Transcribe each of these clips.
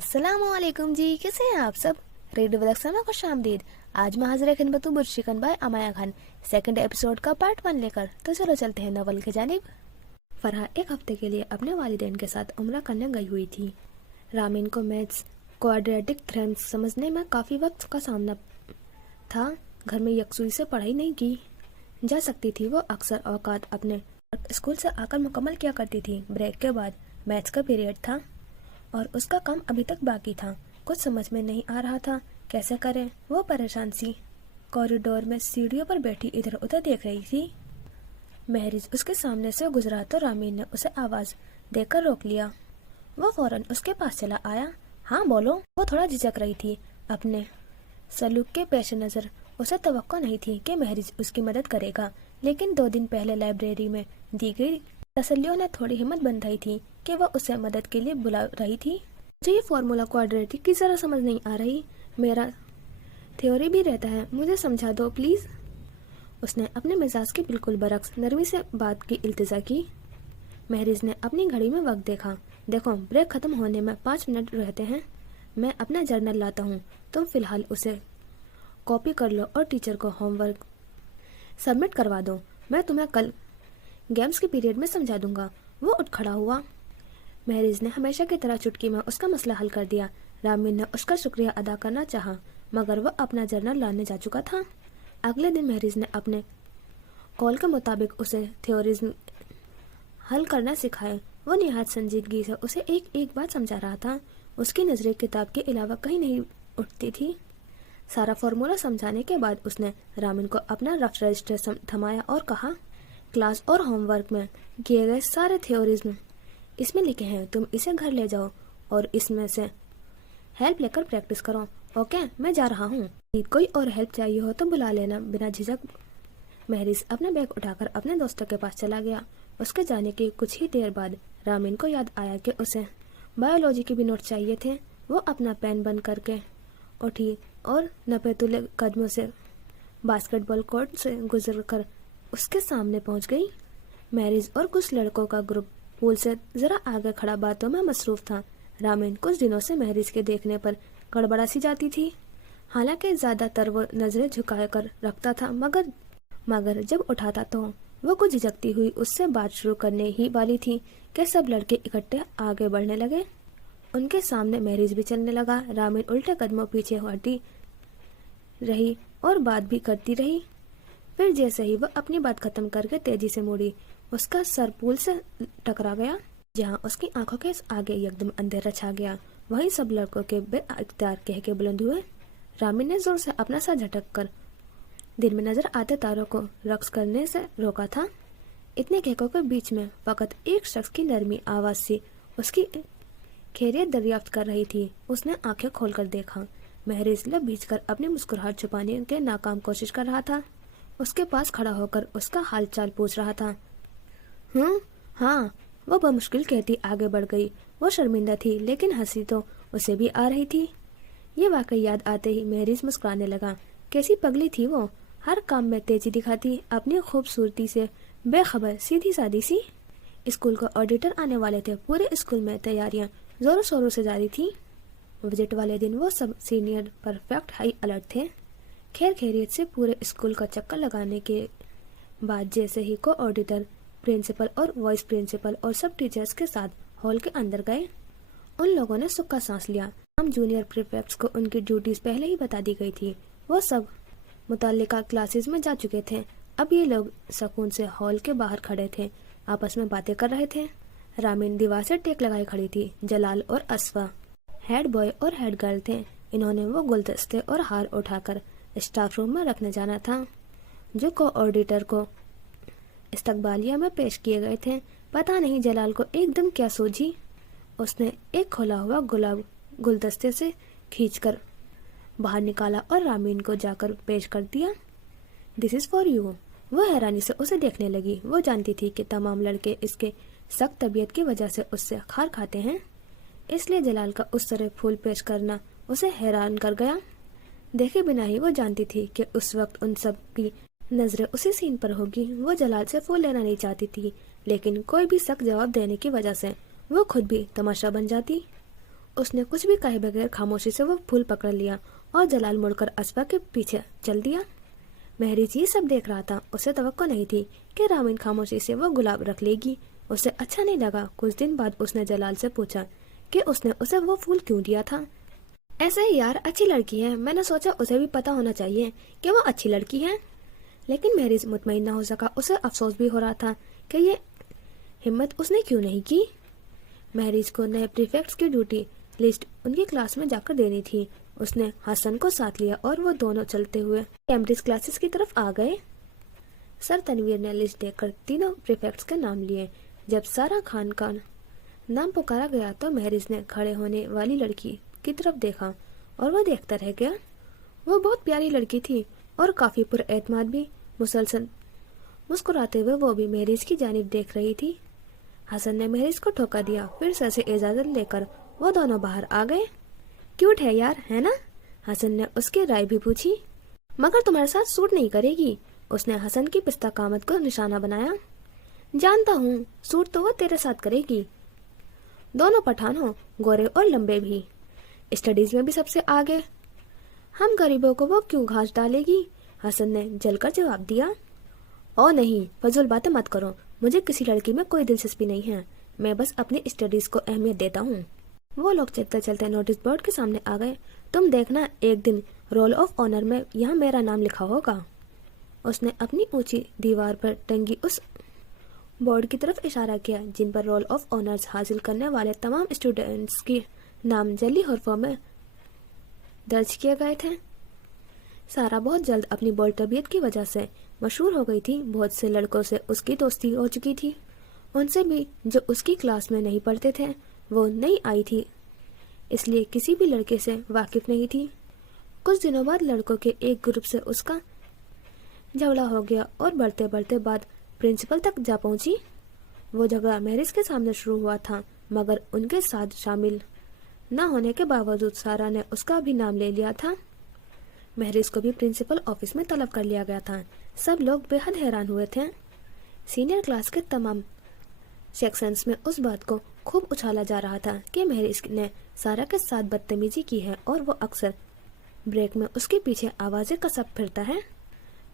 अस्सलाम वालेकुम जी, कैसे हैं आप सब। रेडियो वलक्सा में खुश आमदीद। आज मैं हाजिर खिदमत बुर्शिकन बाय अमाया खान सेकंड एपिसोड का पार्ट 1 लेकर। तो चलो चलते हैं नवल की जानिब। फरहा एक हफ्ते के लिए अपने वालिदैन के साथ उम्रा करने गई हुई थी। रामीन को मैथ्स क्वाड्रेटिक थ्योरम्स समझने में काफ़ी वक्त का सामना था। घर में यकसुई से पढ़ाई नहीं की जा सकती थी। वो अक्सर औकात अपने स्कूल से आकर मुकम्मल किया करती थी। ब्रेक के बाद मैथ्स का पीरियड था और उसका काम अभी तक बाकी था। कुछ समझ में नहीं आ रहा था, कैसे करें। वो परेशान सी कॉरिडोर में सीढ़ियों पर बैठी इधर उधर देख रही थी। महरिज उसके सामने से गुजरा तो रामीन ने उसे आवाज देकर रोक लिया। वो फौरन उसके पास चला आया। हाँ बोलो। वो थोड़ा झिझक रही थी। अपने सलूक के पेश नज़र उसे तवक्को नहीं थी कि महरिज उसकी मदद करेगा, लेकिन 2 दिन पहले लाइब्रेरी में दी गई तसल्लियों ने थोड़ी हिम्मत बंधाई थी कि वह उसे मदद के लिए बुला रही थी। मुझे ये फॉर्मूला क्वाड्रेटिक की जरा समझ नहीं आ रही। मेरा थ्योरी भी रहता है, मुझे समझा दो प्लीज। उसने अपने मिजाज के बिल्कुल बरक्स नरमी से बात की इल्तिजा की। महरिज ने अपनी घड़ी में वक्त देखा। देखो, ब्रेक खत्म होने में 5 मिनट रहते हैं। मैं अपना जर्नल लाता हूँ, तुम फिलहाल उसे कॉपी कर लो और टीचर को होमवर्क सबमिट करवा दो। मैं तुम्हें कल गेम्स के पीरियड में समझा दूंगा। वो उठ खड़ा हुआ। महरिज ने हमेशा की तरह चुटकी में उसका मसला हल कर दिया। रामीन ने उसका शुक्रिया अदा करना चाहा, मगर वह अपना जर्नल लाने जा चुका था। अगले दिन महरिज ने अपने कॉल के मुताबिक उसे थ्योरीज हल करना सिखाए। वो निहायत संजीदगी से उसे एक एक बात समझा रहा था। उसकी नजरें किताब के अलावा कहीं नहीं उठती थी। सारा फॉर्मूला समझाने के बाद उसने रामीन को अपना रफ रजिस्टर थमाया और कहा, क्लास और होमवर्क में किए गए सारे थ्योरीज इसमें लिखे हैं। तुम इसे घर ले जाओ और इसमें से हेल्प लेकर प्रैक्टिस करो। ओके, मैं जा रहा हूँ। कोई और हेल्प चाहिए हो तो बुला लेना बिना झिझक। महरिज अपना बैग उठाकर अपने दोस्तों के पास चला गया। उसके जाने की कुछ ही देर बाद रामीन को याद आया कि उसे बायोलॉजी के भी नोट चाहिए थे। वो अपना पेन बंद करके उठी और नपे-तुले कदमों से बास्केटबॉल कोर्ट से गुजरकर उसके सामने पहुंच गई। महरिज और कुछ लड़कों का ग्रुप पूल से जरा आगे खड़ा बातों में मसरूफ था। रामीन कुछ दिनों से महरिज के देखने पर गड़बड़ा सी जाती थी। हालांकि ज्यादातर वो नजरें झुकाए कर रखता था, मगर जब उठाता तो वो कुछ झिझकती हुई उससे बात शुरू करने ही वाली थी कि सब लड़के इकट्ठे आगे बढ़ने लगे। उनके सामने महरिज भी चलने लगा। रामीन उल्टे कदमों पीछे हटी रही और बात भी करती रही। फिर जैसे ही वह अपनी बात खत्म करके तेजी से मुड़ी, उसका सर पुल से टकरा गया, जहां उसकी आंखों के आगे एकदम अंधेरा छा गया। वहीं सब लड़कों के बेइख्तियार कह के बुलंद हुए। रामीन ने जोर से अपना सर झटक कर दिन में नजर आते तारों को रक्स करने से रोका था। इतने कहकों के बीच में फकत एक शख्स की नरमी आवाज से उसकी खैरियत दरियाफ्त कर रही थी। उसने आंखें खोलकर देखा। महरिज लब भींचकर अपनी मुस्कुराहट छुपाने के नाकाम कोशिश कर रहा था। उसके पास खड़ा होकर उसका हालचाल पूछ रहा था। हाँ, वो बमुश्किल कहती आगे बढ़ गई। वो शर्मिंदा थी, लेकिन हंसी तो उसे भी आ रही थी। ये वाकई याद आते ही महरिज मुस्कुराने लगा। कैसी पगली थी वो, हर काम में तेजी दिखाती, अपनी खूबसूरती से बेखबर, सीधी सादी सी। स्कूल को ऑडिटर आने वाले थे। पूरे स्कूल में तैयारियां जोरों शोरों से जारी थी। विजिट वाले दिन वो सब सीनियर परफेक्ट हाई अलर्ट थे। खैर खैरियत से पूरे स्कूल का चक्कर लगाने के बाद जैसे ही को ऑडिटर, प्रिंसिपल और वाइस प्रिंसिपल और सब टीचर्स के साथ हॉल के अंदर गए, उन लोगों ने सुख का सांस लिया। हम जूनियर प्रीफेक्ट्स को उनकी ड्यूटीज पहले ही बता दी गई थी। वो सब मुतल्लिका क्लासेस में जा चुके थे। अब ये लोग सुकून से हॉल के बाहर खड़े थे, आपस में बातें कर रहे थे। रामीन दीवार से टेक लगाई खड़ी थी। जलाल और असफा हेड बॉय और हेड गर्ल थे। इन्होंने वो गुलदस्ते और हार उठाकर स्टाफ रूम में रखने जाना था, जो को ऑडिटर को इस्तकबालिया में पेश किए गए थे। पता नहीं जलाल को एकदम क्या सूझी, उसने एक खोला हुआ गुलाब गुलदस्ते से खींचकर बाहर निकाला और रामीन को जाकर पेश कर दिया। This is for you. वो हैरानी से उसे देखने लगी। वो जानती थी कि तमाम लड़के इसके सख्त तबीयत की वजह से उससे खार खाते हैं, इसलिए जलाल का उस तरह फूल पेश करना उसे हैरान कर गया। देखे बिना ही वो जानती थी कि उस वक्त उन सब की नजरें उसी सीन पर होगी। वो जलाल से फूल लेना नहीं चाहती थी, लेकिन कोई भी सख्त जवाब देने की वजह से वो खुद भी तमाशा बन जाती। اس نے کچھ بھی کہے بغیر خاموشی سے وہ پھول پکڑ لیا اور جلال مڑ کر اسبا کے پیچھے چل دیا۔ مہریز یہ سب دیکھ رہا تھا، اسے توقع نہیں تھی کہ رامین خاموشی سے وہ گلاب رکھ لے گی۔ اسے اچھا نہیں لگا۔ کچھ دن بعد اس نے جلال سے پوچھا کہ اس نے اسے وہ پھول کیوں دیا تھا۔ ایسے ہی یار، اچھی لڑکی ہے، میں نے سوچا اسے بھی پتا ہونا چاہیے کہ وہ اچھی لڑکی ہے۔ لیکن مہریز مطمئن نہ ہو سکا۔ اسے افسوس بھی ہو رہا تھا کہ یہ ہمت اس نے کیوں نہیں کی۔ مہریز کو نئے پریفیکٹس کی ڈیوٹی لسٹ ان کی کلاس میں جا کر دینی تھی۔ اس نے حسن کو ساتھ لیا اور وہ دونوں چلتے ہوئے کیمبرج کلاسز کی طرف آ گئے۔ سر تنویر نے لسٹ دیکھ کر تینوں پریفیکٹس کے نام لیے۔ جب سارا خان کا نام پکارا گیا تو مہریز نے کھڑے ہونے والی لڑکی کی طرف دیکھا اور وہ دیکھتا رہ گیا۔ وہ بہت پیاری لڑکی تھی اور کافی پر اعتماد بھی۔ مسلسل مسکراتے ہوئے وہ بھی مہریز کی جانب دیکھ رہی تھی۔ حسن نے مہریز کو ٹھوکا دیا، پھر سر سے اجازت لے کر وہ دونوں باہر آ گئے۔ کیوٹ ہے یار، ہے نا؟ حسن نے اس کی رائے بھی پوچھی۔ مگر تمہارے ساتھ سوٹ نہیں کرے گی۔ اس نے حسن کی پستہ قامت کو نشانہ بنایا۔ جانتا ہوں، سوٹ تو وہ تیرے ساتھ کرے گی۔ دونوں پٹھان ہو، گورے اور لمبے بھی، اسٹڈیز میں بھی سب سے آگے۔ ہم غریبوں کو وہ کیوں گھاس ڈالے گی؟ حسن نے جل کر جواب دیا۔ او نہیں، فضول باتیں مت کرو، مجھے کسی لڑکی میں کوئی دلچسپی نہیں ہے، میں بس اپنی اسٹڈیز کو اہمیت دیتا ہوں۔ وہ لوگ چلتے چلتے نوٹس بورڈ کے سامنے آ گئے۔ تم دیکھنا، ایک دن رول آف آنر میں یہاں میرا نام لکھا ہوگا۔ اس نے اپنی اونچی دیوار پر ٹنگی اس بورڈ کی طرف اشارہ کیا جن پر رول آف آنرز حاصل کرنے والے تمام اسٹوڈنٹس کی نام جعلی حروفوں میں درج کیے گئے تھے۔ سارا بہت جلد اپنی بولڈ طبیعت کی وجہ سے مشہور ہو گئی تھی۔ بہت سے لڑکوں سے اس کی دوستی ہو چکی تھی، ان سے بھی جو اس کی کلاس میں نہیں پڑھتے تھے۔ وہ نئی آئی تھی، اس لیے کسی بھی لڑکے سے واقف نہیں تھی۔ کچھ دنوں بعد لڑکوں کے ایک گروپ سے اس کا جھگڑا ہو گیا اور بڑھتے بڑھتے بات پرنسپل تک جا پہنچی۔ وہ جھگڑا مہریز کے سامنے شروع ہوا تھا، مگر ان کے ساتھ شامل نہ ہونے کے باوجود سارا نے اس کا بھی نام لے لیا تھا۔ مہریز کو بھی پرنسپل آفس میں طلب کر لیا گیا تھا۔ سب لوگ بے حد حیران ہوئے تھے۔ سینئر کلاس کے تمام سیکشنز میں اس بات کو خوب اچھالا جا رہا تھا کہ مہریز نے سارا کے ساتھ بدتمیزی کی ہے اور وہ اکثر بریک میں اس کے پیچھے آوازیں کسب پھرتا ہے۔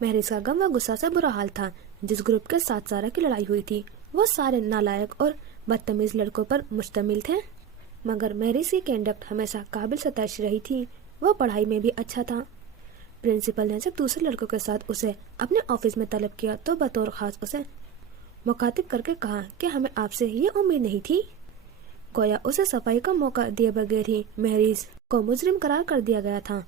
مہریز کا غم و غصہ سے برا حال تھا۔ جس گروپ کے ساتھ سارا کی لڑائی ہوئی تھی وہ سارے نالائق اور بدتمیز لڑکوں پر مشتمل تھے، مگر مہریز کی کنڈکٹ ہمیشہ قابل ستائش رہی تھی۔ وہ پڑھائی میں بھی اچھا تھا۔ پرنسپل نے جب دوسرے لڑکوں کے ساتھ اسے اپنے آفس میں طلب کیا تو بطور خاص اسے مخاطب کر کے کہا کہ ہمیں آپ سے یہ امید نہیں تھی۔ گویا اسے صفائی کا موقع دیے بغیر ہی مہریز کو مجرم قرار کر دیا گیا تھا۔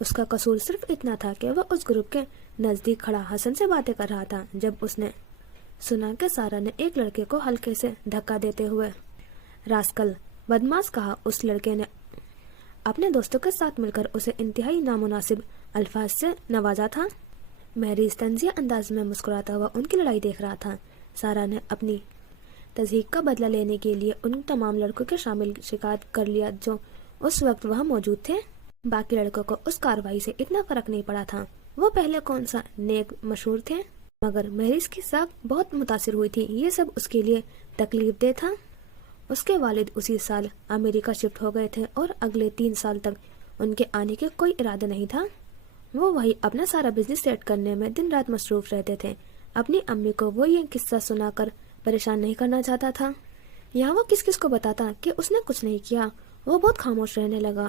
اس کا قصور صرف اتنا تھا کہ وہ اس گروپ کے نزدیک کھڑا حسن سے باتیں کر رہا تھا جب اس نے سنا کہ سارا نے ایک لڑکے کو ہلکے سے دھکا دیتے ہوئے راسکل، بدماش کہا۔ اس لڑکے نے اپنے دوستوں کے ساتھ مل کر اسے انتہائی نامناسب الفاظ سے نوازا تھا۔ مہریز طنزیہ انداز میں مسکراتا ہوا ان کی لڑائی دیکھ رہا تھا۔ سارا نے اپنی تضحیک کا بدلہ لینے کے لیے ان تمام لڑکوں کے شامل شکایت کر لیا جو اس وقت وہاں موجود تھے۔ باقی لڑکوں کو اس کارروائی سے اتنا فرق نہیں پڑا تھا۔ وہ پہلے کون سا نیک مشہور تھے، مگر مہریز کی ساکھ بہت متاثر ہوئی تھی۔ یہ سب اس کے لیے تکلیف دہ تھا۔ اس کے والد اسی سال امریکہ شفٹ ہو گئے تھے اور اگلے 3 سال تک ان کے آنے کے کوئی ارادہ نہیں تھا۔ وہ وہی اپنا سارا بزنس سیٹ کرنے میں دن رات مصروف رہتے تھے۔ اپنی امی کو وہ یہ قصہ سنا کر پریشان نہیں کرنا چاہتا تھا۔ یہاں وہ کس کس کو بتاتا کہ اس نے کچھ نہیں کیا۔ وہ بہت خاموش رہنے لگا۔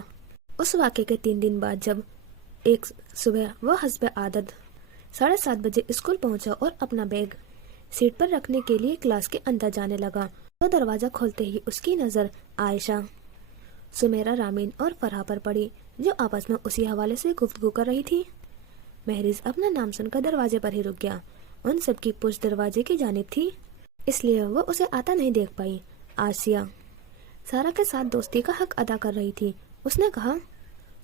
اس واقعے کے 3 دن بعد جب ایک صبح وہ حسب عادت 7:30 بجے اسکول پہنچا اور اپنا بیگ سیٹ پر رکھنے کے لیے کلاس کے اندر جانے لگا تو دروازہ کھولتے ہی اس کی نظر عائشہ، سمیرہ، رامین اور فرحہ پر پڑی جو آپس میں اسی حوالے سے گفتگو کر رہی تھی۔ مہریز اپنا نام سن کر دروازے پر ہی رک گیا۔ ان سب کی پشت دروازے کی جانب تھی، اس لیے وہ اسے آتا نہیں دیکھ پائی۔ آسیہ سارا کے ساتھ دوستی کا حق ادا کر رہی تھی۔ اس نے کہا،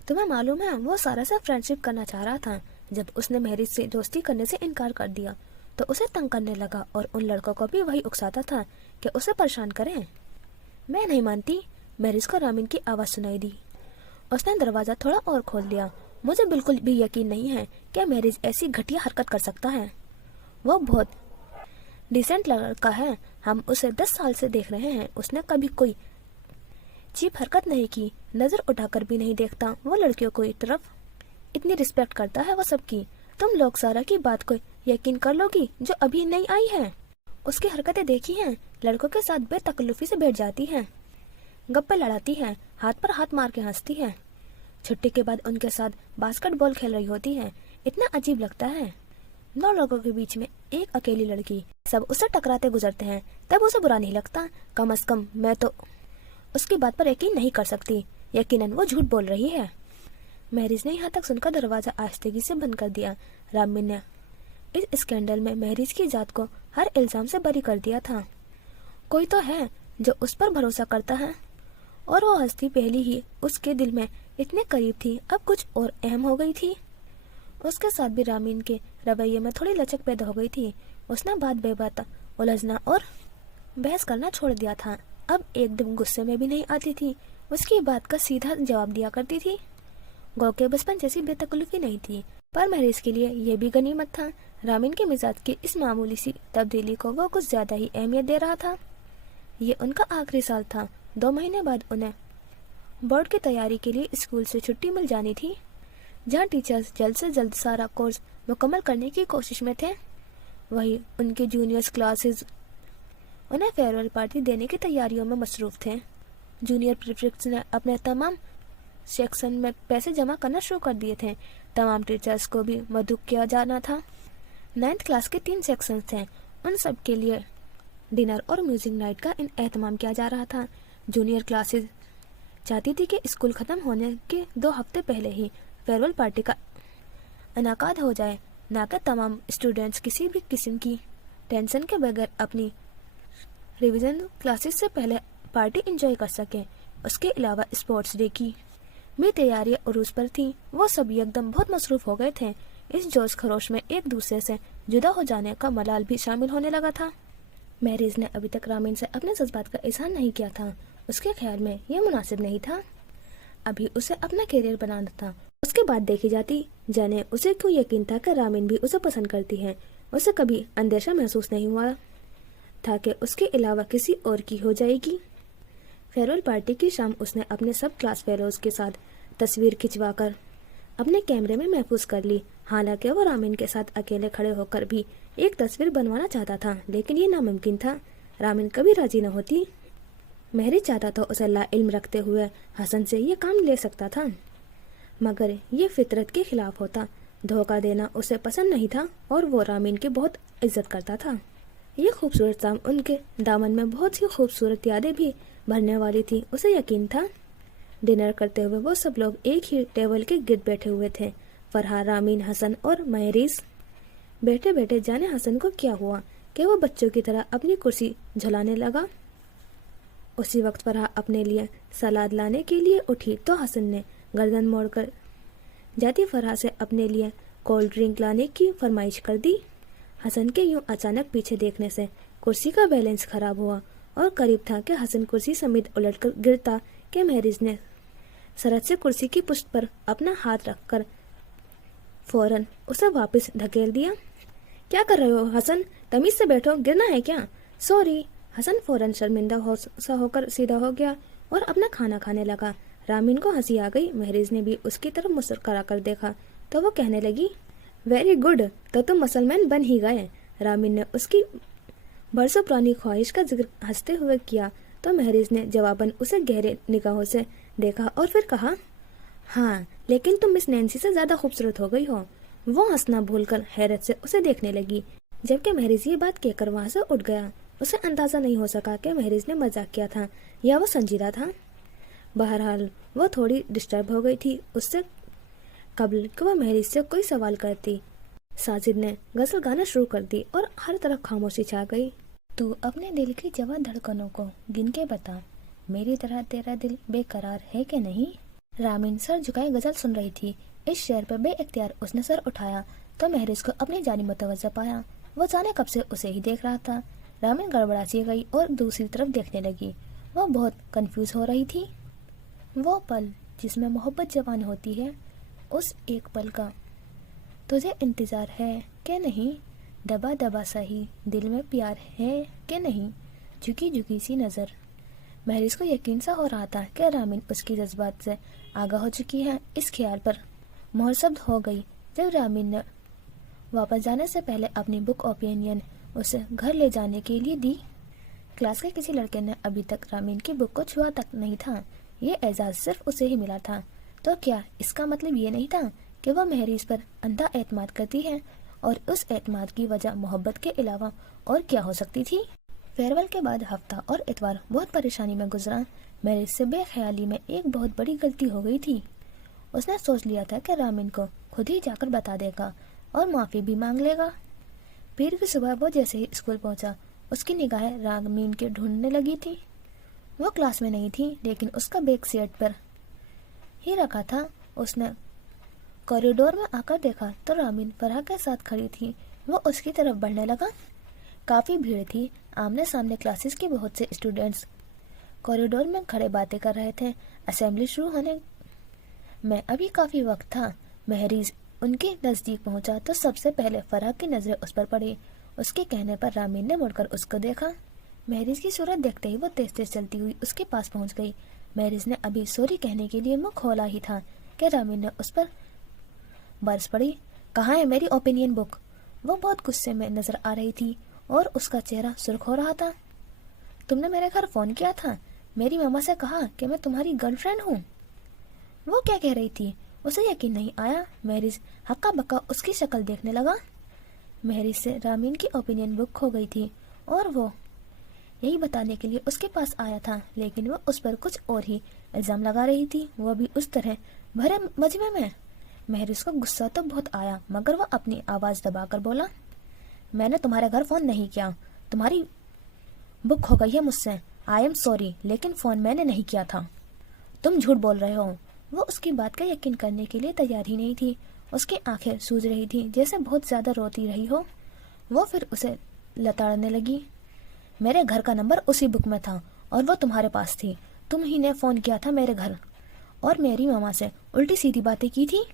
تمہیں معلوم ہے وہ سارا سے فرینڈ شپ کرنا چاہ رہا تھا۔ جب اس نے مہریز سے دوستی کرنے سے انکار کر دیا تو اسے تنگ کرنے لگا اور ان لڑکوں کو بھی وہی اکساتا تھا کہ اسے پریشان کریں۔ میں نہیں مانتی، مہریز کو رامین کی آواز سنائی دی۔ اس نے دروازہ تھوڑا اور کھول دیا۔ مجھے بالکل بھی یقین نہیں ہے کہ مہریز ایسی گھٹیا حرکت کر سکتا ہے۔ وہ بہت ڈیسنٹ لڑکا ہے، ہم اسے 10 سال سے دیکھ رہے ہیں۔ اس نے کبھی کوئی चीप हरकत नहीं की, नजर उठाकर भी नहीं देखता वो लड़कियों को एक तरफ। इतनी रिस्पेक्ट करता है वो सबकी। तुम लोग सारा की बात को यकीन कर लोगी जो अभी नहीं आई है। उसकी हरकतें देखी हैं, लड़कों के साथ बेतकल्लुफी से बैठ जाती है, गप्पे लड़ाती है, हाथ पर हाथ मार के हंसती है, छुट्टी के बाद उनके साथ बास्केटबॉल खेल रही होती है। इतना अजीब लगता है। 9 लोगों के बीच में एक अकेली लड़की, सब उससे टकराते गुजरते हैं, तब उसे बुरा नहीं लगता। कम अज कम मैं तो उसकी बात पर यकीन नहीं कर सकती। यकीनन वो झूठ बोल रही है। महरीज ने यहाँ तक सुनकर दरवाजा आहिस्तगी से बंद कर दिया। रामिन ने इस स्कैंडल में महरीज की जात को हर इल्जाम से बरी कर दिया था। कोई तो है जो उस पर भरोसा करता है, और वो हस्ती पहले ही उसके दिल में इतने करीब थी, अब कुछ और अहम हो गई थी। उसके साथ भी रामीन के रवैये में थोड़ी लचक पैदा हो गई थी। उसने बात बेबात उलझना और बहस करना छोड़ दिया था। अब एकदम गुस्से में भी नहीं आती थी, उसकी बात का सीधा जवाब दिया करती थी। गौ के बचपन जैसी बेतकल्लुफी नहीं थी, पर महरीज के लिए यह भी गनीमत था। रामीन के मिजाज की इस मामूली सी तब्दीली को वो कुछ ज्यादा ही अहमियत दे रहा था। ये उनका आखिरी साल था। 2 महीने बाद उन्हें बोर्ड की तैयारी के लिए स्कूल से छुट्टी मिल जानी थी। जहाँ टीचर्स जल्द से जल्द सारा कोर्स मुकम्मल करने की कोशिश में थे, वही उनके जूनियर्स क्लासेस उन्हें फेयरवेल पार्टी देने की तैयारियों में मसरूफ थे। जूनियर प्रीफेक्ट्स ने अपने तमाम सेक्शन में पैसे जमा करना शुरू कर दिए थे। तमाम टीचर्स को भी मदऊ किया जाना था। 9th क्लास के 3 सेक्शन थे, उन सब के लिए डिनर और म्यूजिक नाइट का एहतमाम किया जा रहा था। जूनियर क्लासेस चाहती थी कि स्कूल खत्म होने के 2 हफ्ते पहले ही फेयरवेल पार्टी का इनाकाद हो जाए, ना कि तमाम स्टूडेंट्स किसी भी किस्म की टेंशन के बगैर अपनी रिवीजन क्लासेस से पहले पार्टी एंजॉय कर सके। उसके अलावा स्पोर्ट्स डे की भी तैयारियां उरूज पर थी। वो सब एकदम बहुत मसरूफ हो गए थे। इस जोश खरोश में एक दूसरे से जुदा हो जाने का मलाल भी शामिल होने लगा था। महरीज ने अभी तक रामीन से अपने जज्बात का इजहार नहीं किया था। उसके ख्याल में यह मुनासिब नहीं था। अभी उसे अपना करियर बनाना था। उसके बाद देखी जाती जाने उसे क्यों यकीन था कि रामीन भी उसे पसंद करती है। उसे कभी अंदेशा महसूस नहीं हुआ था कि उसके अलावा किसी और की हो जाएगी। फेयरवेल पार्टी की शाम उसने अपने सब क्लास फेलोज के साथ तस्वीर खिंचवाकर अपने कैमरे में महफूज कर ली। हालांकि वो रामीन के साथ अकेले खड़े होकर भी एक तस्वीर बनवाना चाहता था, लेकिन ये नामुमकिन था। रामीन कभी राजी न होती। महरी चाहता तो उसे ला इल्म रखते हुए हसन से ये काम ले सकता था, मगर ये फितरत के खिलाफ होता। धोखा देना उसे पसंद नहीं था और वो रामीन की बहुत इज्जत करता था। ये खूबसूरत शाम उनके दामन में बहुत सी खूबसूरत यादें भी भरने वाली थी, उसे यकीन था। डिनर करते हुए वो सब लोग एक ही टेबल के गिर्द बैठे हुए थे। फरहा, रामीन, हसन और महरीज। बैठे बैठे जाने हसन को क्या हुआ कि वो बच्चों की तरह अपनी कुर्सी झुलाने लगा। उसी वक्त फरहा अपने लिए सलाद लाने के लिए उठी तो हसन ने गर्दन मोड़कर जाती फरहा से अपने लिए कोल्ड ड्रिंक लाने की फरमाइश कर दी। हसन के यूं अचानक पीछे देखने से कुर्सी का बैलेंस खराब हुआ और करीब था कि हसन कुर्सी समेत उलटकर गिरता कि महरीज ने सरहद से कुर्सी की पुष्ट पर अपना हाथ रखकर फौरन उसे वापस धकेल दिया। क्या कर रहे हो हसन, तमीज से बैठो, गिरना है क्या? सॉरी। हसन फौरन शर्मिंदा होकर सीधा हो गया और अपना खाना खाने लगा। रामीन को हंसी आ गई। महरीज ने भी उसकी तरफ मुस्कुरा कर देखा तो वो कहने लगी, वेरी गुड, तो तुम मुसलमान बन ही गए। रामीन ने उसकी बरसों पुरानी ख्वाहिश का जिक्र हंसते हुए किया तो महरीज ने जवाबन उसे गहरे निगाहों से देखा और फिर कहा, हाँ, लेकिन तुम मिस नैन्सी से ज्यादा खूबसूरत हो गई हो। वो हंसना भूलकर हैरत से उसे देखने लगी, जबकि महरीज ये बात कहकर वहां से उठ गया। उसे अंदाजा नहीं हो सका कि महरीज ने मजाक किया था या वो संजीदा था। बहरहाल वो थोड़ी डिस्टर्ब हो गई थी उससे कबल कि वह महरीज से कोई सवाल करती। साजिद ने गजल गाना शुरू कर दी और हर तरफ खामोशी छा गई। तू अपने दिल की जवां धड़कनों को गिन के बता, मेरी तरह तेरा दिल बेकरार है कि नहीं। रामीन सर झुकाए गजल सुन रही थी। इस शेर पर बेइख्तियार उसने सर उठाया तो महरीज को अपनी जानिब मुतवज्जह पाया। वो जाने कब से उसे ही देख रहा था। रामीन गड़बड़ा सी गई और दूसरी तरफ देखने लगी। वो बहुत कंफ्यूज हो रही थी। वो पल जिसमें मोहब्बत जवान होती है, उस एक पल का तुझे इंतजार है कि नहीं। दबा दबा सा ही दिल में प्यार है कि नहीं। झुकी झुकी सी नजर महरीज को यकीन सा हो रहा था कि रामीन उसकी जज्बात से आगाह हो चुकी है। इस ख्याल पर मोहर शब्द हो गई जब रामीन ने वापस जाने से पहले अपनी बुक ओपिनियन उसे घर ले जाने के लिए दी। क्लास के किसी लड़के ने अभी तक रामीन की बुक को छुआ तक नहीं था। ये एजाज सिर्फ उसे ही मिला था। तो क्या इसका मतलब ये नहीं था कि वह महरीज पर अंधा एतमाद करती है, और उस एतमाद की वजह मोहब्बत के अलावा और क्या हो सकती थी? फेयरवेल के बाद हफ्ता और इतवार बहुत परेशानी में गुजरा। महरीज से बेख्याली में एक बहुत बड़ी गलती हो गई थी। उसने सोच लिया था कि रामीन को खुद ही जाकर बता देगा और माफी भी मांग लेगा। फिर की सुबह वो जैसे ही स्कूल पहुंचा, उसकी निगाहें रामीन के ढूंढने लगी थी। वो क्लास में नहीं थी, लेकिन उसका बैग सीट पर ही रखा था। उसने कॉरिडोर में आकर देखा तो रामीन फरहा के साथ खड़ी थी। वो उसकी तरफ बढ़ने लगा। काफी भीड़ थी। आमने सामने क्लासेस के बहुत से स्टूडेंट्स कॉरिडोर में खड़े बातें कर रहे थे। असेंबली शुरू होने में अभी काफी वक्त था। महरीज उनके नजदीक पहुंचा तो सबसे पहले फरहा की नजरें उस पर पड़ी। उसके कहने पर रामीन ने मुड़कर उसको देखा। महरीज की सूरत देखते ही वो तेज तेज चलती हुई उसके पास पहुंच गई। महरीज ने अभी सॉरी कहने के लिए मुंह खोला ही था कि रामीन ने उस पर बरस पड़ी। कहाँ है मेरी ओपिनियन बुक? वो बहुत गुस्से में नजर आ रही थी और उसका चेहरा सुर्ख हो रहा था। तुमने मेरे घर फोन किया था, मेरी मामा से कहा कि मैं तुम्हारी गर्लफ्रेंड हूँ। वो क्या कह रही थी? उसे यकीन नहीं आया। महरीज हक्का बक्का उसकी शक्ल देखने लगा। महरीज से रामीन की ओपिनियन बुक खो गई थी और वो यही बताने के लिए उसके पास आया था, लेकिन वो उस पर कुछ और ही इल्जाम लगा रही थी, वो भी उस तरह भरे मजमे में। महरीज को गुस्सा तो बहुत आया, मगर वह अपनी आवाज दबाकर बोला, मैंने तुम्हारे घर फोन नहीं किया, तुम्हारी बुक हो गई है मुझसे। आई एम सॉरी, लेकिन फोन मैंने नहीं किया था। तुम झूठ बोल रहे हो। वो उसकी बात का यकीन करने के लिए तैयार ही नहीं थी। उसकी आंखें सूज रही थी जैसे बहुत ज्यादा रोती रही हो। वो फिर उसे लताड़ने लगी। मेरे घर का नंबर उसी बुक में था और वो तुम्हारे पास थी। तुम ही ने फोन किया था मेरे घर और मेरी मामा से उल्टी सीधी बातें की थी।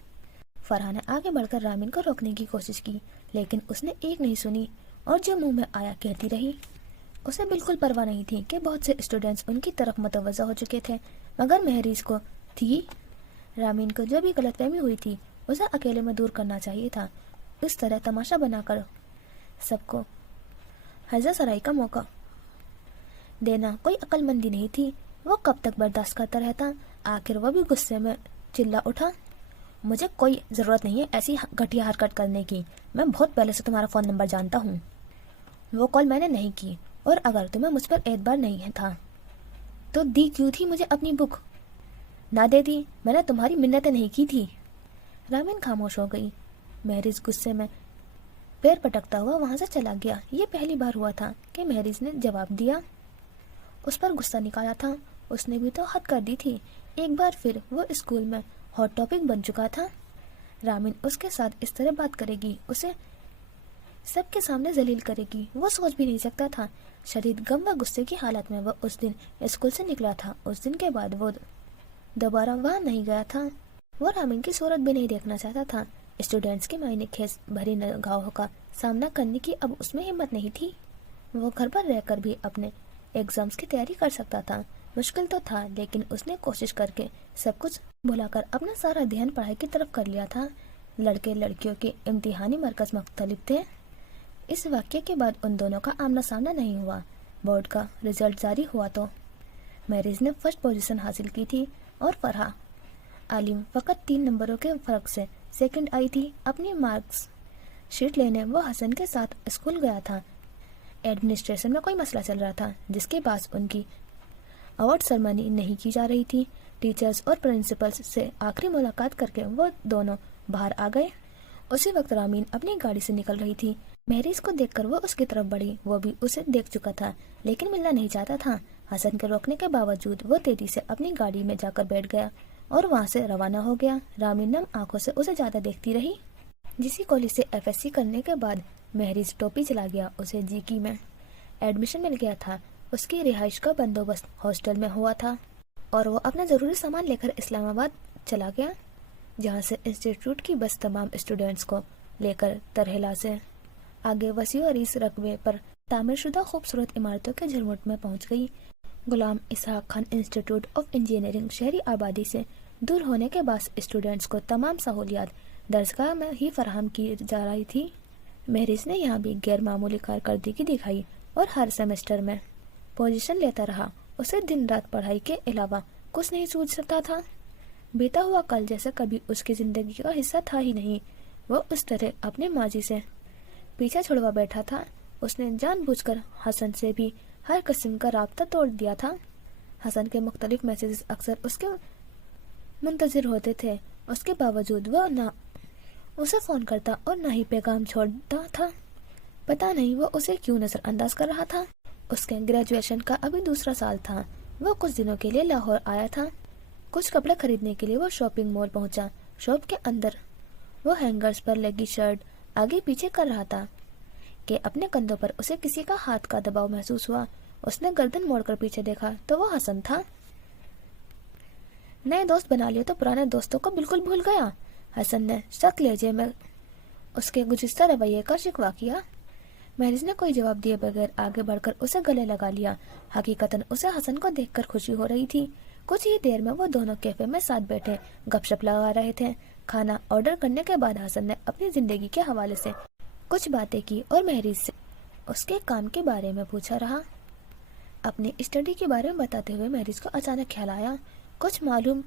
फरहा ने आगे बढ़कर रामीन को रोकने की कोशिश की, लेकिन उसने एक नहीं सुनी और जो मुंह में आया कहती रही। उसे बिल्कुल परवाह नहीं थी कि बहुत से स्टूडेंट्स उनकी तरफ मुतवज्जा हो चुके थे, मगर महरीज को थी। रामीन को जो भी गलतफहमी हुई थी उसे अकेले में दूर करना चाहिए था। इस तरह तमाशा बनाकर सबको हर्जा सराई का मौका देना कोई अक्लमंदी नहीं थी। वो कब तक बर्दाश्त करता रहता? आखिर वो भी गुस्से में चिल्ला उठा, मुझे कोई जरूरत नहीं है ऐसी घटिया हरकत करने की। मैं बहुत पहले से तुम्हारा फोन नंबर जानता हूँ। वो कॉल मैंने नहीं की, और अगर तुम्हें मुझ पर एतबार नहीं था तो दी क्यों थी मुझे अपनी बुक? ना दे दी, मैंने तुम्हारी मिन्नतें नहीं की थी। रामीन खामोश हो गई। महरीज गुस्से में पैर पटकता हुआ वहां से चला गया। ये पहली बार हुआ था कि महरीज ने जवाब दिया। उस पर गुस्सा निकाला था। उसने भी तो हद कर दी थी। एक बार फिर वो स्कूल में हॉट टॉपिक बन चुका था। रामीन उसके साथ इस तरह बात करेगी, उसे सबके सामने जलील करेगी, वो सोच भी नहीं सकता था। शदीद गम व गुस्से की हालत में वो उस दिन स्कूल से निकला था। उस दिन के बाद वो दोबारा वहां नहीं गया था। वो रामीन की सूरत भी नहीं देखना चाहता था। स्टूडेंट्स के मायने खेस भरी निगाहों का सामना करने की अब उसमें हिम्मत नहीं थी। वो घर पर रहकर भी अपने एग्जाम्स की तैयारी कर सकता था। मुश्किल तो था, लेकिन उसने कोशिश करके सब कुछ भुलाकर अपना सारा ध्यान पढ़ाई की तरफ कर लिया था। लड़के लड़कियों के इम्तिहानी मरकज मुख्तलिफ थे। इस वाक्य के बाद उन दोनों का आमना सामना नहीं हुआ। बोर्ड का रिजल्ट जारी हुआ तो महरीज ने फर्स्ट पोजीशन हासिल की थी और फरहा आलिम फकत 3 नंबरों के फर्क से सेकंड आई थी। अपनी मार्क्स शीट लेने वो हसन के साथ स्कूल गया था। एडमिनिस्ट्रेशन में कोई मसला चल रहा था, जिसके पास उनकी अवार्ड सेरेमनी नहीं की जा रही थी। टीचर्स और प्रिंसिपल्स से आखिरी मुलाकात करके वो दोनों बाहर आ गए। उसी वक्त रामीन अपनी गाड़ी से निकल रही थी। महरीज को देखकर वो उसकी तरफ बढ़ी। वो भी उसे देख चुका था, लेकिन मिलना नहीं चाहता था। हसन के रोकने के बावजूद वो तेजी से अपनी गाड़ी में जाकर बैठ गया और वहाँ से रवाना हो गया। रामीन नम आंखों से उसे ज्यादा देखती रही। जिसी कॉलेज से FSC करने के बाद महरीज टोपी चला गया। उसे जीकी में एडमिशन मिल गया था। उसकी रिहाइश का बंदोबस्त हॉस्टल में हुआ था और वो अपना जरूरी सामान लेकर इस्लामाबाद चला गया, जहाँ से इंस्टीट्यूट की बस तमाम स्टूडेंट्स को लेकर तरहला से आगे वसी और इस रकबे पर तामीरशुदा खूबसूरत इमारतों के झुरमुट में पहुंच गई। गुलाम इसहाक खान इंस्टीट्यूट ऑफ इंजीनियरिंग शहरी आबादी से दूर होने के बाद स्टूडेंट्स को तमाम सहूलियात दरसगाह में ही फराहम की जा रही थी। महरिज ने यहाँ भी गैर मामूली कारकर्दगी दिखाई और हर सेमेस्टर में पोजीशन लेता रहा। उसे दिन रात पढ़ाई के अलावा कुछ नहीं सूझ सकता था। बीता हुआ कल जैसा कभी उसकी जिंदगी का हिस्सा था ही नहीं। वो उस तरह अपने माजी से पीछा छुड़वा बैठा था। उसने जानबूझकर हसन से भी हर किस्म का राब्ता तोड़ दिया था। हसन के मुख्तलिफ मैसेजेस अक्सर उसके मुंतजिर होते थे। उसके बावजूद वो ना उसे फोन करता और ना ही पैगाम छोड़ता था। पता नहीं वो उसे क्यों नजरअंदाज कर रहा था। उसके ग्रेजुएशन का अभी दूसरा साल था। वो कुछ दिनों के लिए लाहौर आया था। कुछ कपड़े खरीदने के लिए वो शॉपिंग मॉल पहुंचा। शॉप के अंदर वो हैंगर्स पर लगी शर्ट आगे पीछे कर रहा था कि अपने कंधों पर उसे किसी का हाथ का दबाव महसूस हुआ। उसने गर्दन मोड़कर पीछे देखा तो वो हसन था। नए दोस्त बना लिए तो पुराने दोस्तों को बिल्कुल भूल गया। हसन ने सख्त लहजे में उसके गुज़िश्ता रवैये का शिकवा किया। महरिज ने कोई जवाब दिए बगैर आगे बढ़कर उसे गले लगा लिया। हकीकतन उसे हसन को देखकर खुशी हो रही थी। कुछ ही देर में वो दोनों कैफे में साथ बैठे गपशप लगा रहे थे। खाना ऑर्डर करने के बाद हसन ने अपनी जिंदगी के हवाले से कुछ बातें की और महरिज से उसके काम के बारे में पूछा रहा। अपनी स्टडी के बारे में बताते हुए महरिज को अचानक ख्याल आया, कुछ मालूम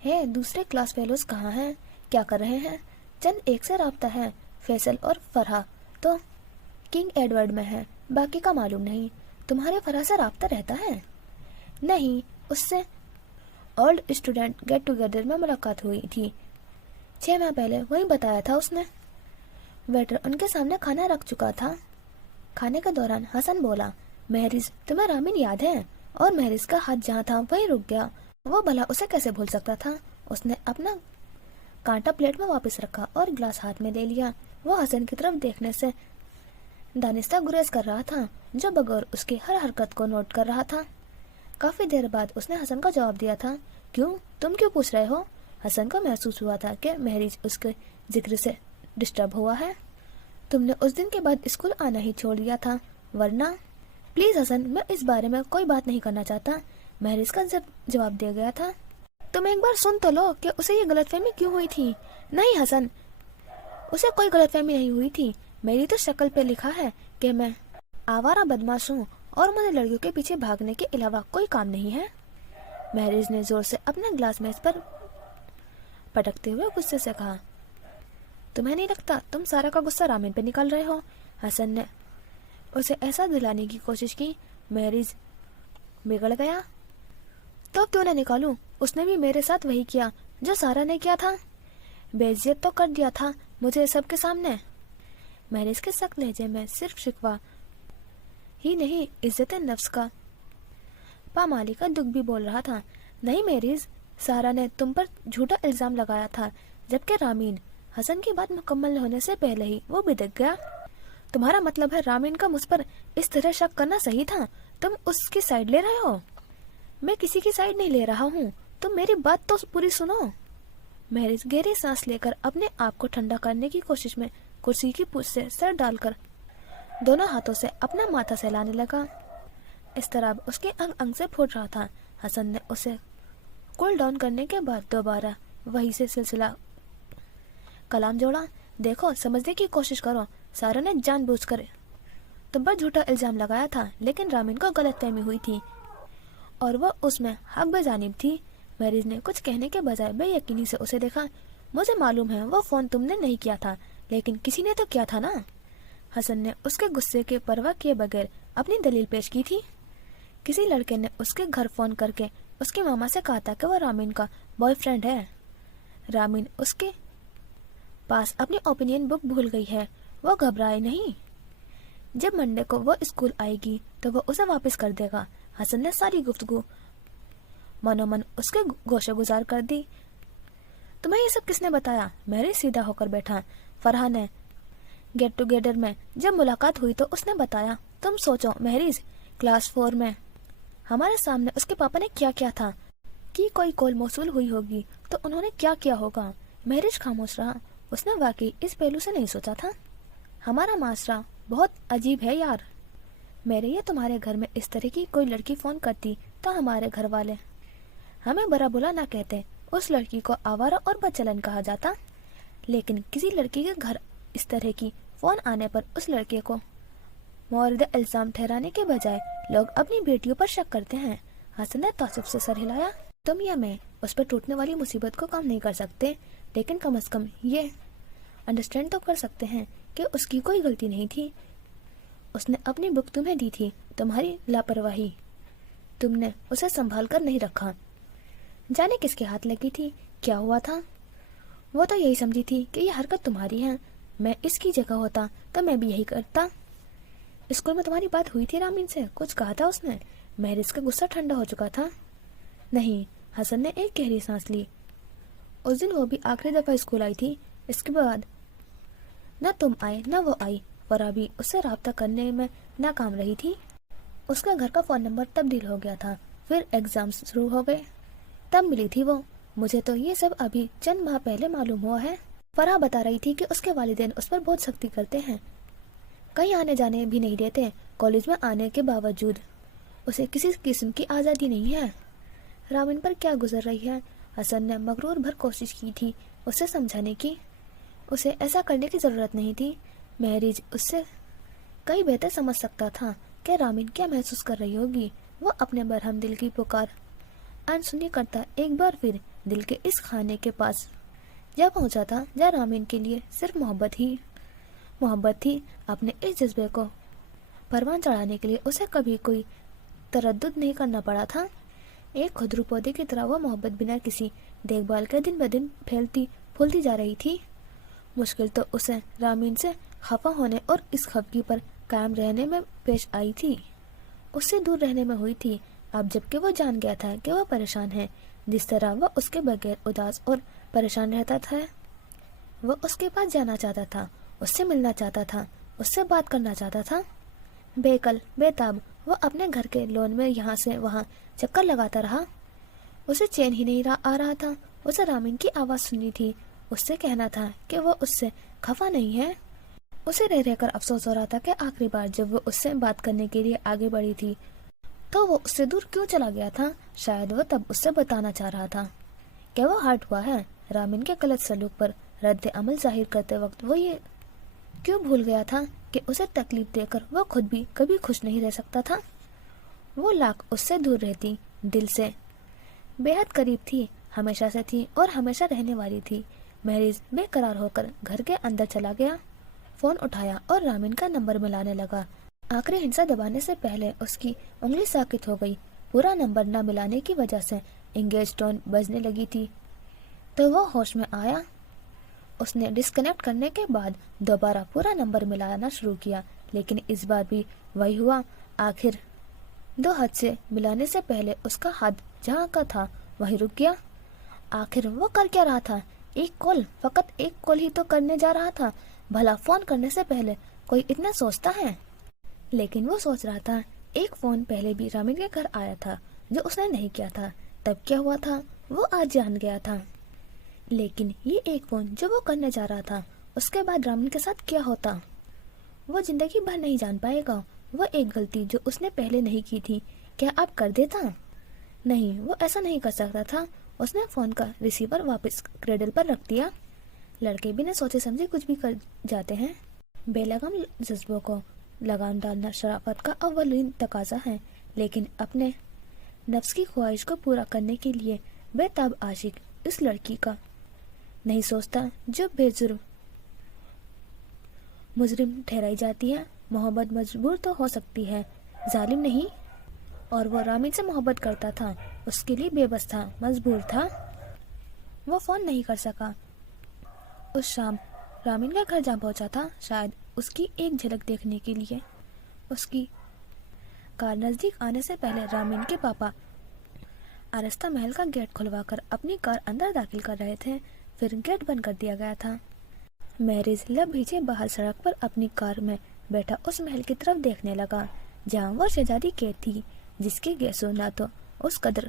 है दूसरे क्लास फेलोज कहाँ हैं, क्या कर रहे हैं? चंद एक से राब्ता है, फैसल और फरहा तो किंग एडवर्ड में है, बाकी का मालूम नहीं। तुम्हारे फरहा से राब्ता रहता है? नहीं, उससे ओल्ड स्टूडेंट गेट टुगेदर में मुलाकात हुई थी 6 माह पहले, वही बताया था उसने। वेटर उनके सामने खाना रख चुका था। खाने के दौरान हसन बोला, महरिज तुम्हें रामीन याद है? और महरिज का हाथ जहाँ था वही रुक गया। वो भला उसे कैसे भूल सकता था। उसने अपना कांटा प्लेट में वापस रखा और ग्लास हाथ में ले लिया। वो हसन की तरफ देखने से दानिस्ता गुरेज कर रहा था, जो बगैर उसकी हर हरकत को नोट कर रहा था। काफी देर बाद उसने हसन को जवाब दिया था, क्यों, तुम क्यों पूछ रहे हो? हसन को महसूस हुआ था कि महरिज उसके जिक्र से डिस्टर्ब हुआ है। तुमने उस दिन के बाद स्कूल आना ही छोड़ दिया था, वरना? प्लीज हसन, मैं इस बारे में कोई बात नहीं करना चाहता, महरिज का जवाब दिया गया था। तुम एक बार सुन तो लो कि उसे ये गलतफहमी क्यों हुई थी। नहीं हसन, उसे कोई गलतफहमी नहीं हुई थी। मेरी तो शक्ल पे लिखा है कि मैं आवारा बदमाश हूँ और मुझे लड़कियों के पीछे भागने के अलावा कोई काम नहीं है। महरिज ने जोर से अपना ग्लास मेज पर पटकते हुए गुस्से से कहा, तुम्हें नहीं लगता तुम सारा का गुस्सा रामीन पे निकाल रहे हो? हसन ने उसे ऐसा दिलाने की कोशिश की। महरिज बिगड़ गया। तो क्यों न निकालूं? उसने भी मेरे साथ वही किया जो सारा ने किया था। बेइज्जत तो कर दिया था मुझे सबके सामने। महरिज के सख्त लहजे में सिर्फ शिकवा ही नहीं, इज्जत नफ्स का पामाली का दुख भी बोल रहा था। नहीं महरिज, सारा ने तुम पर झूठा इल्जाम लगाया था, जबकि रामीन। हसन की बात मुकम्मल होने से पहले ही वो बिदक गया। तुम्हारा मतलब है रामीन का मुझ पर इस तरह शक करना सही था? तुम उसकी साइड ले रहे हो? मैं किसी की साइड नहीं ले रहा हूँ, तुम मेरी बात तो पूरी सुनो। महरिज गहरी सांस लेकर अपने आप को ठंडा करने की कोशिश में कुर्सी की पूंछ से सर डालकर दोनों हाथों से अपना माथा सहलाने लगा। इस तरह उसके अंग अंग से फूट रहा था। हसन ने उसे कूल डाउन करने के बाद दोबारा वही से सिलसिला कलाम जोड़ा। देखो, समझने की कोशिश करो, सारा ने जानबूझकर तुम पर झूठा इल्जाम लगाया था, लेकिन रामीन को गलतफहमी हुई थी और वो उसमें हक बेजानिब थी। महरिज ने कुछ कहने के बजाय बेयकीनी से उसे देखा। मुझे मालूम है वो फोन तुमने नहीं किया था, लेकिन किसी ने तो किया था ना। हसन ने उसके गुस्से के परवाह किए बगैर अपनी दलील पेश की थी। किसी लड़के ने उसके घर फोन करके उसके मामा से कहा था कि वो रामीन का बॉयफ्रेंड है। रामीन उसके पास अपनी ओपिनियन बुक भूल गई है। वो घबराए नहीं, जब मंडे को वो स्कूल आएगी तो वो उसे वापस कर देगा। हसन ने सारी गुफ्तगू मनोमन उसके गोशे गुजार कर दी। तुम्हें ये सब किसने बताया? महरिज सीधा होकर बैठा। फरहा ने गेट टुगेदर में जब मुलाकात हुई तो उसने बताया। तुम सोचो महरिज, क्लास 4 में हमारे सामने उसके पापा ने क्या किया था कि कोई कॉल मौसूल हुई होगी तो उन्होंने क्या किया होगा। महरिज खामोश रहा। उसने वाकई इस पहलू से नहीं सोचा था। हमारा माशरा बहुत अजीब है यार। میرے یا تمہارے گھر میں اس طرح کی کوئی لڑکی فون کرتی تو ہمارے گھر والے ہمیں برا بلا نہ کہتے، اس لڑکی کو آوارہ اور بدچلن کہا جاتا، لیکن کسی لڑکی کے گھر اس طرح کی فون آنے پر اس لڑکے کو مورد الزام ٹھہرانے کے بجائے لوگ اپنی بیٹیوں پر شک کرتے ہیں۔ حسن نے تعصب سے سر ہلایا۔ تم یا میں اس پر ٹوٹنے والی مصیبت کو کم نہیں کر سکتے، لیکن کم از کم یہ انڈرسٹینڈ تو کر سکتے ہیں کہ اس کی کوئی غلطی نہیں تھی۔ اس نے اپنی بک تمہیں دی تھی، تمہاری لاپرواہی، تم نے اسے سنبھال کر نہیں رکھا۔ جانے کس کے ہاتھ لگی تھی، کیا ہوا تھا؟ وہ تو یہی سمجھی تھی کہ یہ حرکت تمہاری ہے، میں اس کی جگہ ہوتا تو میں بھی یہی کرتا۔ اسکول میں تمہاری بات ہوئی تھی رامین سے، کچھ کہا تھا اس نے؟ مہرز کا غصہ ٹھنڈا ہو چکا تھا۔ نہیں، حسن نے ایک گہری سانس لی۔ اس دن وہ بھی آخری دفعہ اسکول آئی تھی، اس کے بعد نہ تم آئے نہ وہ آئی، فرا بھی اس سے رابطہ کرنے میں ناکام رہی تھی۔ اس کا گھر کا فون نمبر تبدیل ہو گیا تھا، پھر ایگزام شروع ہو گئے، تب ملی تھی وہ۔ مجھے تو یہ سب ابھی چند ماہ پہلے معلوم ہوا ہے۔ فرا بتا رہی تھی کہ اس کے والدین اس پر بہت سختی کرتے ہیں، کہیں آنے جانے بھی نہیں دیتے، کالج میں آنے کے باوجود اسے کسی قسم کی آزادی نہیں ہے۔ رامین پر کیا گزر رہی ہے؟ حسن نے مغرور بھر کوشش کی تھی اسے سمجھانے کی، اسے ایسا کرنے کی ضرورت نہیں تھی۔ مہریز اس سے کئی بہتر سمجھ سکتا تھا کہ رامین کیا محسوس کر رہی ہوگی۔ وہ اپنے برہم دل کی پکار انسنی کرتا ایک بار پھر دل کے اس خانے کے پاس جا پہنچا تھا جہاں رامین کے لیے صرف محبت تھی۔ اپنے اس جذبے کو پروان چڑھانے کے لیے اسے کبھی کوئی تردد نہیں کرنا پڑا تھا۔ ایک خودرو پودے کی طرح وہ محبت بنا کسی دیکھ بھال کے دن بدن پھولتی جا رہی تھی۔ مشکل تو اسے رامین سے خفا ہونے اور اس خفگی پر قائم رہنے میں پیش آئی تھی، اس سے دور رہنے میں ہوئی تھی۔ اب جبکہ وہ جان گیا تھا کہ وہ پریشان ہے، جس طرح وہ اس کے بغیر اداس اور پریشان رہتا تھا، وہ اس کے پاس جانا چاہتا تھا، اس سے ملنا چاہتا تھا، اس سے بات کرنا چاہتا تھا۔ بے کل بے تاب وہ اپنے گھر کے لون میں یہاں سے وہاں چکر لگاتا رہا، اسے چین ہی نہیں آ رہا تھا۔ اسے رامین کی آواز سنی تھی، اس سے کہنا تھا کہ وہ اس سے خفا نہیں ہے۔ اسے رہ رہ کر افسوس ہو رہا تھا کہ آخری بار جب وہ اس سے بات کرنے کے لیے آگے بڑھی تھی تو وہ اس سے دور کیوں چلا گیا تھا۔ شاید وہ تب اس سے بتانا چاہ رہا تھا کہ وہ ہرٹ ہوا ہے۔ رامین کے غلط سلوک پر رد عمل ظاہر کرتے وقت وہ یہ کیوں بھول گیا تھا کہ اسے تکلیف دے کر وہ خود بھی کبھی خوش نہیں رہ سکتا تھا۔ وہ لاکھ اس سے دور رہتی، دل سے بے حد قریب تھی، ہمیشہ سے تھی اور ہمیشہ رہنے والی تھی۔ مہریز بے قرار ہو کر گھر کے اندر چلا گیا، فون اٹھایا اور رامین کا نمبر ملانے لگا۔ آخری ہنسا دبانے سے پہلے اس کی انگلی ساکت ہو گئی۔ پورا نمبر نہ ملانے کی وجہ سے انگیج ٹون بجنے لگی تھی تو وہ ہوش میں آیا۔ اس نے ڈسکنیکٹ کرنے کے بعد دوبارہ پورا نمبر ملانا شروع کیا، لیکن اس بار بھی وہی ہوا۔ آخر دو ہاتھ سے ملانے سے پہلے اس کا ہاتھ جہاں کا تھا وہیں رک گیا۔ آخر وہ کر کیا رہا تھا؟ ایک کال، فقط ایک کال ہی تو کرنے جا رہا تھا۔ بھلا فون کرنے سے پہلے کوئی اتنا سوچتا ہے؟ لیکن وہ سوچ رہا تھا، ایک فون پہلے بھی رامین کے گھر آیا تھا جو اس نے نہیں کیا تھا، تب کیا ہوا تھا وہ آج جان گیا تھا۔ لیکن یہ ایک فون جو وہ کرنے جا رہا تھا، اس کے بعد رامین کے ساتھ کیا ہوتا وہ زندگی بھر نہیں جان پائے گا۔ وہ ایک غلطی جو اس نے پہلے نہیں کی تھی کیا اب کر دیتا؟ نہیں، وہ ایسا نہیں کر سکتا تھا۔ اس نے فون کا ریسیور واپس کریڈل پر رکھ دیا۔ لڑکے بنا سوچے سمجھے کچھ بھی کر جاتے ہیں۔ بے لگام جذبوں کو لگام ڈالنا شرافت کا اولین تقاضا ہے، لیکن اپنے نفس کی خواہش کو پورا کرنے کے لیے بے تاب عاشق اس لڑکی کا نہیں سوچتا جو بے جرم مجرم ٹھہرائی جاتی ہے۔ محبت مجبور تو ہو سکتی ہے، ظالم نہیں۔ اور وہ رامین سے محبت کرتا تھا، اس کے لیے بے بس تھا، مجبور تھا۔ وہ فون نہیں کر سکا۔ اس شام رامین کا گھر جا پہنچا تھا، شاید اس کی ایک جھلک دیکھنے کے لیے۔ اس کی کار نزدیک آنے سے پہلے رامین کے پاپا آرستہ محل کا گیٹ کھلوا کر اپنی کار اندر داخل کر رہے تھے، پھر گیٹ بند کر دیا گیا تھا۔ مہریز لب بھیجے باہر سڑک پر اپنی کار میں بیٹھا اس محل کی طرف دیکھنے لگا جہاں وہ شہزادی قید تھی، جس کے گیسو نہ تو اس قدر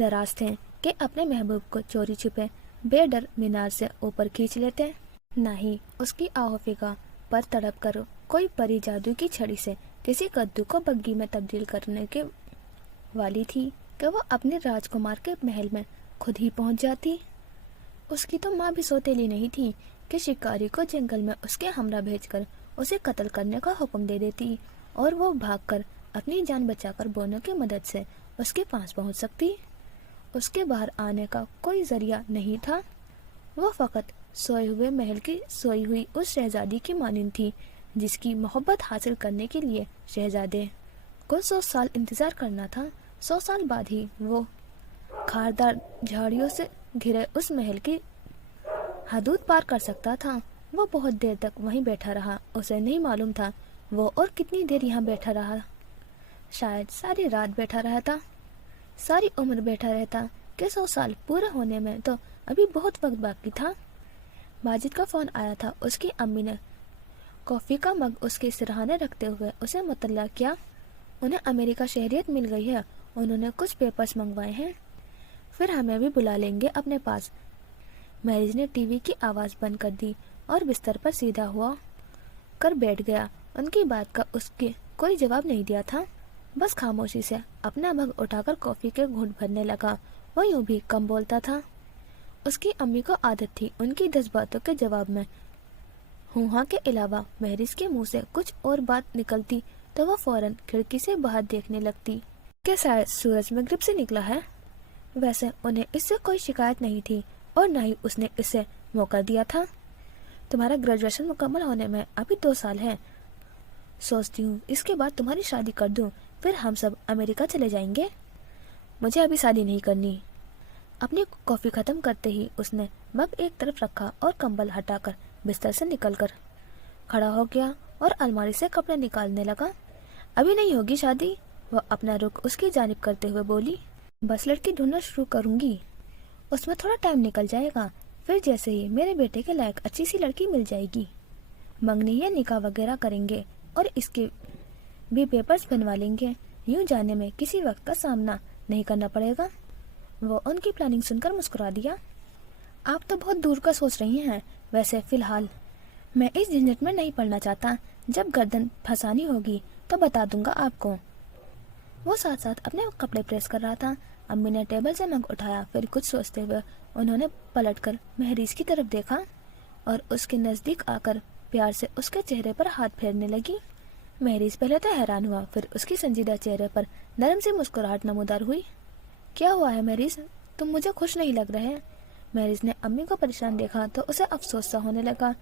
دراز تھے کہ اپنے محبوب کو چوری چھپے بے ڈر مینار سے اوپر کھینچ لیتے، نہ ہی اس کی آہو فگا پر تڑپ کر کوئی پری جادو کی چھڑی سے किसी कद्दू को बग्गी में तब्दील करने के वाली थी कि वो अपने राजकुमार के महल में खुद ही पहुंच जाती। उसकी तो माँ भी सौतेली नहीं थी कि शिकारी को जंगल में उसके हमरा भेजकर उसे कत्ल करने का हुक्म दे देती और वो भागकर अपनी जान बचाकर बोनो की मदद से उसके पास पहुंच सकती। उसके बाहर आने का कोई जरिया नहीं था। वो फकत सोए हुए महल की सोई हुई उस शहजादी की मानिंद थी जिसकी मोहब्बत हासिल करने के लिए शहजादे को 100 साल इंतजार करना था। 100 साल बाद ही वो खारदार झाड़ियों से घिरे उस महल की हदूद पार कर सकता था। वो बहुत देर तक वहीं बैठा रहा। उसे नहीं मालूम था वो और कितनी देर यहाँ बैठा रहा। शायद सारी रात बैठा रहा था, सारी उम्र बैठा रहता कि 100 साल पूरे होने में तो अभी बहुत वक्त बाकी था। माजिद का फोन आया था। उसकी अम्मी ने कॉफी का मग उसके सिरहाने रखते हुए उसे मुतल्ला किया। उन्हें अमेरिका शहरियत मिल गई है। उन्होंने कुछ पेपर्स मंगवाए हैं, फिर हमें भी बुला लेंगे अपने पास। मैरिज ने टीवी की आवाज बंद कर दी और बिस्तर पर सीधा हुआ कर बैठ गया। उनकी बात का उसके कोई जवाब नहीं दिया था, बस खामोशी से अपना मग उठाकर कॉफी के घूंट भरने लगा। वो यूं भी कम बोलता था। उसकी अम्मी को आदत थी उनकी 10 बातों के जवाब में हूँ हाँ के अलावा महरिज के मुंह से कुछ और बात निकलती तो वह फौरन खिड़की से बाहर देखने लगती कि शायद सूरज मगरिब से निकला है। वैसे उन्हें इससे कोई शिकायत नहीं थी और न ही उसने इसे मौका दिया था। तुम्हारा ग्रेजुएशन मुकम्मल होने में अभी 2 साल है। सोचती हूँ इसके बाद तुम्हारी शादी कर दूँ, फिर हम सब अमेरिका चले जाएंगे। मुझे अभी शादी नहीं करनी। अपनी कॉफी खत्म करते ही उसने मग एक तरफ रखा और कंबल हटाकर बिस्तर से निकलकर खड़ा हो गया और अलमारी से कपड़े निकालने लगा। अभी नहीं होगी शादी, वह अपना रुख उसकी जानिब करते हुए बोली। बस लड़की ढूंढना शुरू करूंगी, उसमें थोड़ा टाइम निकल जाएगा। फिर जैसे ही मेरे बेटे के लायक अच्छी सी लड़की मिल जाएगी, मंगनी या निकाह वगैरह करेंगे और इसके भी पेपर्स बनवा लेंगे। यूं जाने में किसी वक्त का सामना नहीं करना पड़ेगा। वो उनकी प्लानिंग सुनकर मुस्कुरा दिया। आप तो बहुत दूर का सोच रही हैं। वैसे फिलहाल मैं इस झंझट में नहीं पड़ना चाहता। जब गर्दन फंसानी होगी तो बता दूंगा आपको। वो साथ साथ अपने कपड़े प्रेस कर रहा था। अम्मी ने टेबल से मग उठाया, फिर कुछ सोचते हुए उन्होंने पलटकर महरीज की तरफ देखा और उसके नजदीक आकर प्यार से उसके चेहरे पर हाथ फेरने लगी। महरीज पहले तो हैरान हुआ, फिर उसकी संजीदा चेहरे पर नरम सी मुस्कुराहट नमूदार हुई। क्या हुआ है महरीज, तुम मुझे खुश नहीं लग रहे। महरीज ने अम्मी को परेशान देखा तो उसे अफसोस सा होने लगा।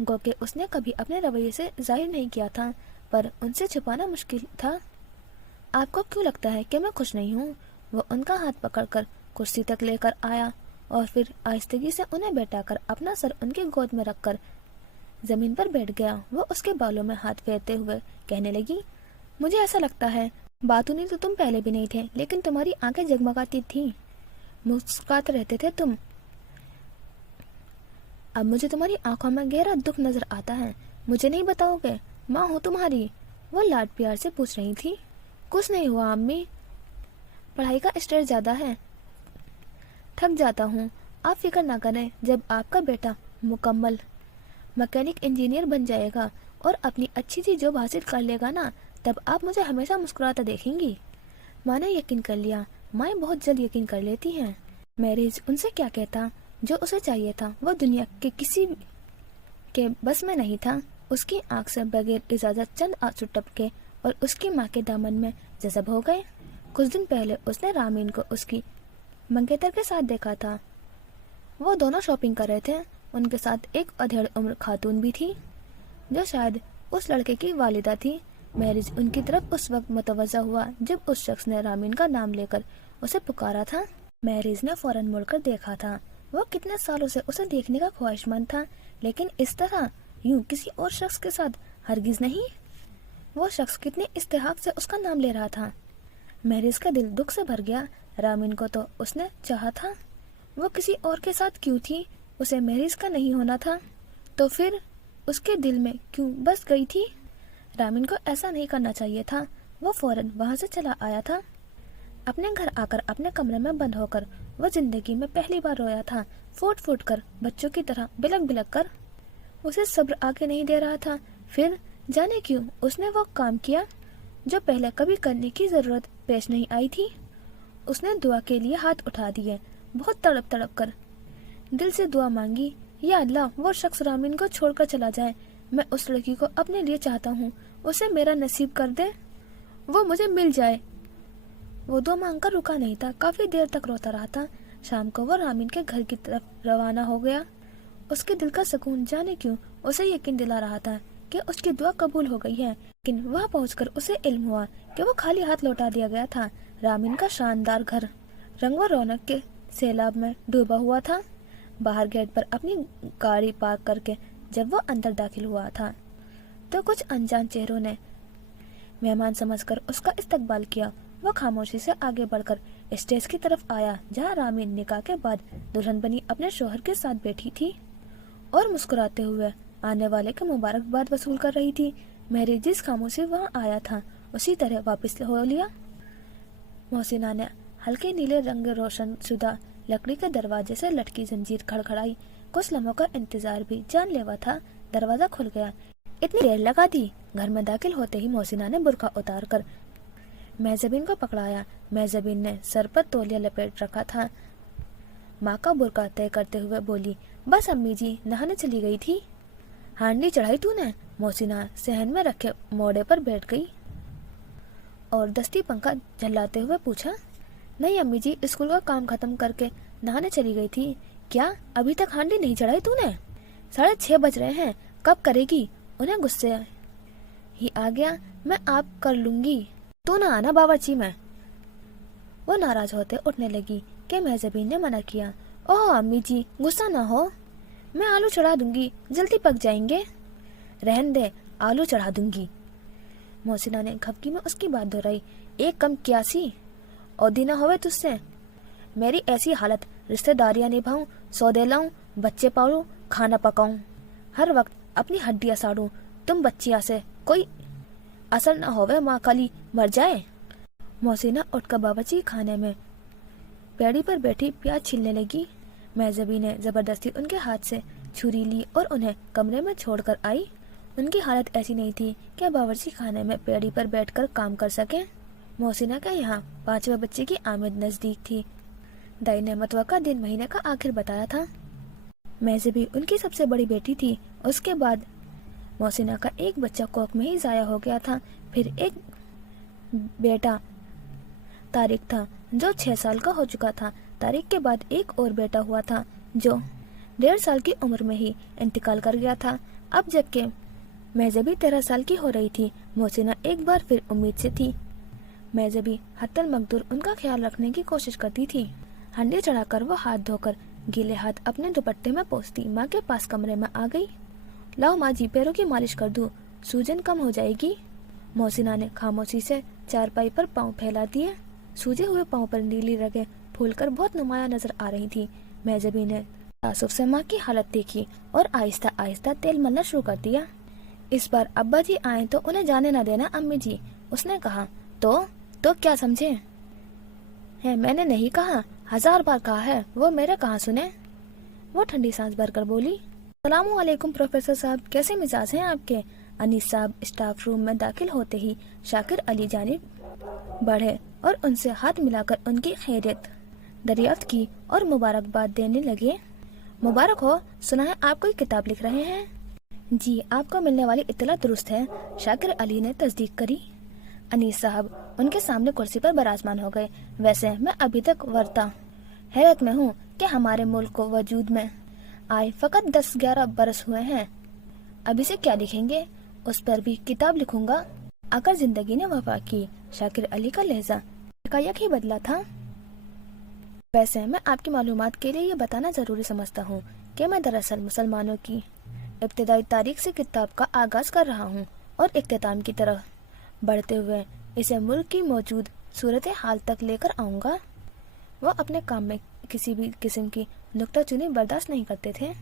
गो के उसने कभी अपने रवैये से जाहिर नहीं किया था, पर उनसे छुपाना मुश्किल था। आपको क्यों लगता है कि मैं खुश नहीं हूँ? वो उनका हाथ पकड़कर कुर्सी तक लेकर आया और फिर आहिस्तगी से उन्हें बैठाकर अपना सर उनकी गोद में रखकर जमीन पर बैठ गया। वो उसके बालों में हाथ फेरते हुए कहने लगी, मुझे ऐसा लगता है बातूनी तो तुम पहले भी नहीं थे, लेकिन तुम्हारी आंखें जगमगाती थी, मुस्कुराते रहते थे तुम। अब मुझे तुम्हारी आंखों में गहरा दुख नजर आता है। मुझे नहीं बताओगे? माँ हो तुम्हारी, वो लाड प्यार से पूछ रही थी। कुछ नहीं हुआ अम्मी, पढ़ाई का स्ट्रेस ज्यादा है, थक जाता हूँ। आप फिक्र ना करें, जब आपका बेटा मुकम्मल मैकेनिक इंजीनियर बन जाएगा और अपनी अच्छी सी जॉब हासिल कर लेगा ना, तब आप मुझे हमेशा मुस्कुराता देखेंगी। माँ ने यकीन कर लिया। माँ बहुत जल्द यकीन कर लेती हैं। मैरिज उनसे क्या कहता, जो उसे चाहिए था वो दुनिया के किसी के बस में नहीं था। उसकी आंख से बगैर इजाजत चंद आंसू टपके और उसकी माँ के दामन में जज़ब हो गए। कुछ दिन पहले उसने रामीन को उसकी मंगेतर के साथ देखा था। वो दोनों शॉपिंग कर रहे थे। उनके साथ एक अधेड़ उम्र खातून भी थी जो शायद उस लड़के की वालिदा थी। मैरिज उनकी तरफ उस वक्त मुतवज्जा हुआ जब उस शख्स ने रामीन का नाम लेकर उसे पुकारा था। मैरिज ने फौरन मुड़कर देखा था। वो कितने सालों से उसे देखने का ख्वाहिशमंद था, लेकिन इस तरह यूं किसी और शख्स के साथ हरगिज नहीं। वो शख्स कितने इस्तेहाक से उसका नाम ले रहा था। मैरिज का दिल दुख से भर गया। रामीन को तो उसने चाहा था, वो किसी और के साथ क्यों थी? उसे मैरिज का नहीं होना था तो फिर उसके दिल में क्यों बस गई थी? रामीन को ऐसा नहीं करना चाहिए था। वो फौरन वहां से चला आया था। अपने घर आकर अपने कमरे में बंद होकर वो जिंदगी में पहली बार रोया था, फूट फूट कर, बच्चों की तरह बिलक बिलक कर। उसे सब्र आके नहीं दे रहा था। फिर जाने क्यों उसने वो काम किया जो पहले कभी करने की जरूरत पेश नहीं आई थी। उसने दुआ के लिए हाथ उठा दिए, बहुत तड़प तड़प कर दिल से दुआ मांगी, या अल्लाह वो शख्स रामीन को छोड़कर चला जाए, मैं उस लड़की को अपने लिए चाहता हूँ, उसे मेरा नसीब कर दे, वो मुझे मिल जाए। वो दुआ मांगकर रुका नहीं था, काफी देर तक रोता रहा था। शाम को वो रामीन के घर की तरफ रवाना हो गया। उसके दिल का सुकून जाने क्यों उसे यकीन दिला रहा था कि उसकी दुआ कबूल हो गई है, लेकिन वहाँ पहुंचकर उसे इल्म हुआ कि वो खाली हाथ लौटा दिया गया था। रामीन का शानदार घर रंग व रौनक के सैलाब में डूबा हुआ था। बाहर गेट पर अपनी गाड़ी पार्क करके जब वो अंदर दाखिल हुआ था तो कुछ अनजान चेहरों ने मेहमान समझकर उसका इस्तकबाल किया। वो खामोशी से आगे बढ़कर स्टेज की तरफ आया जहाँ रामीन निकाह के बाद दुल्हन बनी अपने शोहर के साथ बैठी थी और मुस्कुराते हुए आने वाले के मुबारकबाद वसूल कर रही थी। मेहरी जिस खामोशी वहाँ आया था उसी तरह वापस हो लिया। मोहसिना ने हल्के नीले रंग रोशन शुदा लकड़ी के दरवाजे से लटकी जंजीर खड़खड़ाई। कुछ लम्हों का इंतजार भी जानलेवा था। दरवाजा खुल गया। इतनी देर लगा दी। घर में दाखिल होते ही मोहसिना ने बुर्का उतार कर मेहजबीन को पकड़ाया। मेहजबीन ने सर पर तौलिया लपेट रखा था। माँ का बुर्का तय करते हुए बोली, बस अम्मी जी नहाने चली गई थी। हांडी चढ़ाई तूने? मोहसिना सहन में रखे मोड़े पर बैठ गई और दस्ती पंखा झल्लाते हुए पूछा, नहीं अम्मी जी, स्कूल का काम खत्म करके नहाने चली गई थी। क्या अभी तक हांडी नहीं चढ़ाई तूने? 6:30 बज रहे हैं, कब करेगी? उन्हें गुस्से ही आ गया। मैं आप कर लूंगी, तू ना आना बावर्ची में। वो नाराज होते उठने लगी कि मेहजबीन ने मना किया। ओह अम्मी जी गुस्सा ना हो, मैं आलू चढ़ा दूंगी, जल्दी पक जाएंगे। रहन दे, आलू चढ़ा दूंगी। मोहसिना ने घबकी में उसकी बात दोहराई। एक कम क्यासी औदी ना होवे तुझसे। मेरी ऐसी हालत, रिश्तेदारियां निभाऊं, सौदे लाऊं, बच्चे पालूं, खाना पकाऊं, हर वक्त अपनी हड्डियां साड़ूं, तुम बच्चिया से कोई असर न होवे, माँ काली मर जाए। मोहसिना उठकर बावर्ची खाने में पेड़ी पर बैठी प्याज छीलने लगी। मेहजबी ने जबरदस्ती उनके हाथ से छुरी ली और उन्हें कमरे में छोड़कर आई। उनकी हालत ऐसी नहीं थी कि बावर्ची खाने में पेड़ी पर बैठकर काम कर सके। मोहसिना के यहाँ 5वें बच्चे की आमद नजदीक थी। दाई ने मतवा का दिन महीने का आखिर बताया था। मेहजबी उनकी सबसे बड़ी बेटी थी। उसके बाद मोहसिना का एक बच्चा कोख में ही जाया हो गया था। फिर एक बेटा तारिक था जो 6 साल का हो चुका था। तारिक के बाद एक और बेटा हुआ था जो 1.5 साल की उम्र में ही इंतकाल कर गया था। अब जबकि मेहजबी 13 साल की हो रही थी, मोहसिना एक बार फिर उम्मीद से थी। मेहजबी हत्तल मकदूर उनका ख्याल रखने की कोशिश करती थी। हंडी चढ़ाकर वो हाथ धोकर गीले हाथ अपने दुपट्टे में पोंछती माँ के पास कमरे में आ गई। लाओ माँ जी, पैरों की मालिश कर दूं, सूजन कम हो जाएगी। मोहसिना ने खामोशी से चारपाई पर पाँव फैला दिए। सूजे हुए पाँव पर नीली रगें फूलकर बहुत नुमाया नजर आ रही थी। मेहजबी ने तासुफ से माँ की हालत देखी और आहिस्ता आहिस्ता तेल मलना शुरू कर दिया। इस बार अब्बा जी आए तो उन्हें जाने न देना अम्मी जी, उसने कहा। तो क्या समझे है? मैंने नहीं कहा, 1000 बार कहा है, वो मेरे कहाँ सुने। वो ठंडी सांस भरकर बोली। सलामु अलैकुम प्रोफेसर साहब, कैसे मिजाज हैं आपके? अनीस साहब स्टाफ रूम में दाखिल होते ही शाकिर अली जानिब बढ़े और उनसे हाथ मिलाकर उनकी खैरियत दरियाफ्त की और मुबारकबाद देने लगे। मुबारक हो, सुना है आप कोई किताब लिख रहे हैं? जी, आपको मिलने वाली इत्तला दुरुस्त है, शाकिर अली ने तस्दीक करी। अनीस साहब उनके सामने कुर्सी पर बराजमान हो गए। वैसे मैं अभी तक वर्ता हैरत में हूँ कि हमारे मुल्क को वजूद में आए फकत 10-11 बरस हुए हैं। अभी से क्या लिखेंगे? उस पर भी किताब लिखूंगा अगर जिंदगी ने वफा की। शाकिर अली का लहजा एकाएक ही बदला था। वैसे मैं आपकी मालूमात के लिए ये बताना जरूरी समझता हूँ कि मैं दरअसल मुसलमानों की इब्तिदाई तारीख से किताब का आगाज कर रहा हूँ और इख्तिताम की तरफ बढ़ते हुए इसे मुल्क की मौजूद सूरत हाल तक लेकर आऊँगा। वो अपने काम में किसी भी किस्म की नुक्ताचीनी बर्दाश्त नहीं करते थे।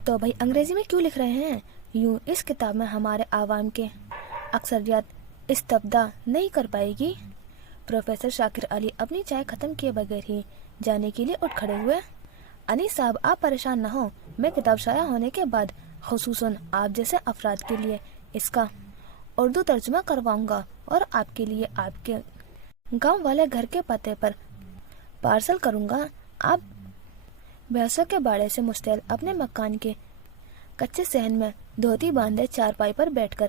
तो भाई अंग्रेजी में क्यों लिख रहे हैं? यूं इस किताब में हमारे आवाम के अक्सरियत इस्तब्दा नहीं कर पाएगी। प्रोफेसर शाकिर अली अपनी चाय खत्म किए बगैर ही जाने के लिए उठ खड़े हुए। अनीस साहब आप परेशान न हो, मैं किताब शाया होने के बाद खुसूसन आप जैसे अफराद के लिए इसका اردو ترجمہ کرواؤں گا اور آپ کے لیے آپ کے گاؤں والے گھر کے پتے پر پارسل کروں گا۔ آپ بھینسوں کے باڑے سے مشتعل اپنے مکان کے کچے صحن میں دھوتی باندھے چارپائی پر بیٹھ کر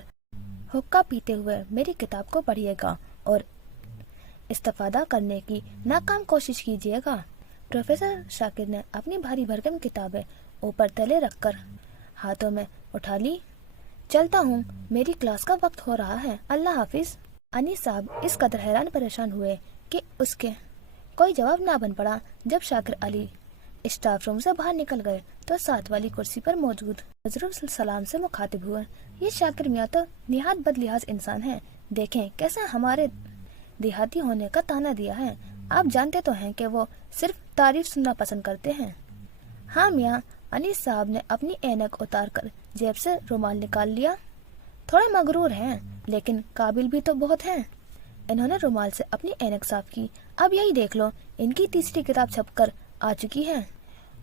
حقہ پیتے ہوئے میری کتاب کو پڑھیے گا اور استفادہ کرنے کی ناکام کوشش کیجیے گا۔ پروفیسر شاکر نے اپنی بھاری بھرکم کتابیں اوپر تلے رکھ کر ہاتھوں میں اٹھا لی۔ چلتا ہوں، میری کلاس کا وقت ہو رہا ہے، اللہ حافظ۔ انیس صاحب اس قدر حیران پریشان ہوئے کہ اس کے کوئی جواب نہ بن پڑا۔ جب شاکر علی اسٹاف روم سے باہر نکل گئے تو ساتھ والی کرسی پر موجود نظر السلام سے مخاطب ہوئے، یہ شاکر میاں تو نہایت بد لحاظ انسان ہے، دیکھیں کیسے ہمارے دیہاتی ہونے کا تانا دیا ہے۔ آپ جانتے تو ہیں کہ وہ صرف تعریف سننا پسند کرتے ہیں۔ ہاں میاں، انیس صاحب نے اپنی اینک اتار کر جیب سے رومال نکال لیا۔ تھوڑے مغرور ہیں لیکن قابل بھی تو بہت ہیں۔ انہوں نے رومال سے اپنی اینک صاف کی۔ اب یہی دیکھ لو، ان کی تیسری کتاب چھپ کر آ چکی ہے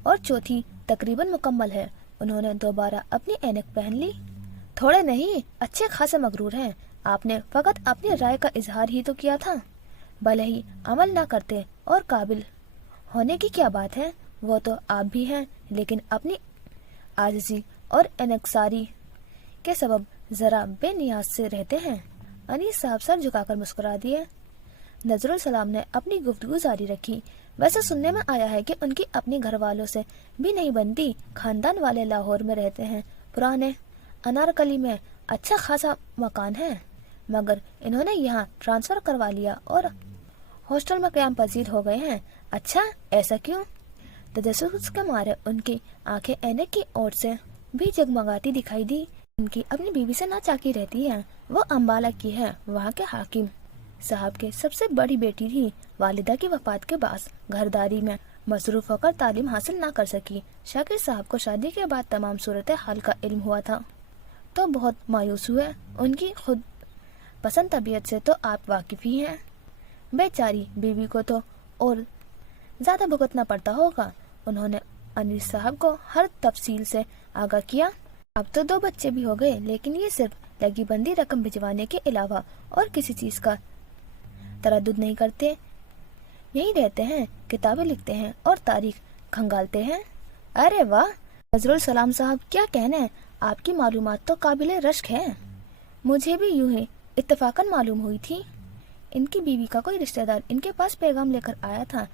اور چوتھی تقریباً مکمل ہے۔ انہوں نے دوبارہ اپنی اینک پہن لی۔ تھوڑے نہیں، اچھے خاصے مغرور ہیں۔ آپ نے فقط اپنی رائے کا اظہار ہی تو کیا تھا، بھلے ہی عمل نہ کرتے، اور قابل ہونے کی کیا بات ہے، وہ تو آپ بھی ہیں، لیکن اپنی عاجزی اور انکساری کے سبب ذرا بے نیاز سے رہتے ہیں۔ انیس صاحب سر جھکا کر مسکرا دیے۔ نظر السلام نے اپنی گفتگو جاری رکھی، ویسے سننے میں آیا ہے کہ ان کی اپنی گھر والوں سے بھی نہیں بنتی، خاندان والے لاہور میں رہتے ہیں، پرانے انارکلی میں اچھا خاصا مکان ہے، مگر انہوں نے یہاں ٹرانسفر کروا لیا اور ہاسٹل میں قیام پذیر ہو گئے ہیں۔ اچھا، ایسا کیوں؟ تجسس کے مارے ان کی آنکھیں اینک کی اوٹ سے بھی جگمگاتی دکھائی دی۔ ان کی اپنی بیوی سے نہ چاکی رہتی ہے، وہ امبالہ کی ہے، وہاں کے حاکم صاحب کے سب سے بڑی بیٹی تھی، والدہ کی وفات کے باعث گھرداری میں مصروف ہو کر تعلیم حاصل نہ کر سکی۔ شاکر صاحب کو شادی کے بعد تمام صورتحال کا علم ہوا تھا تو بہت مایوس ہوئے۔ ان کی خود پسند طبیعت سے تو آپ واقف ہی ہیں، بیچاری بیوی کو تو اور زیادہ بھگتنا پڑتا ہوگا۔ انہوں نے انیس صاحب کو ہر تفصیل سے آگاہ کیا۔ اب تو 2 بچے بھی ہو گئے، لیکن یہ صرف لگی بندی رقم بھجوانے کے علاوہ اور کسی چیز کا تردد نہیں کرتے، یہی رہتے ہیں، کتابیں لکھتے ہیں اور تاریخ کھنگالتے ہیں۔ ارے واہ، نظر السلام صاحب، کیا کہنے، آپ کی معلومات تو قابل رشک ہے، مجھے بھی یوں ہی اتفاقاً معلوم ہوئی تھی۔ ان کی بیوی کا کوئی رشتہ دار ان کے پاس پیغام لے کر آیا تھا،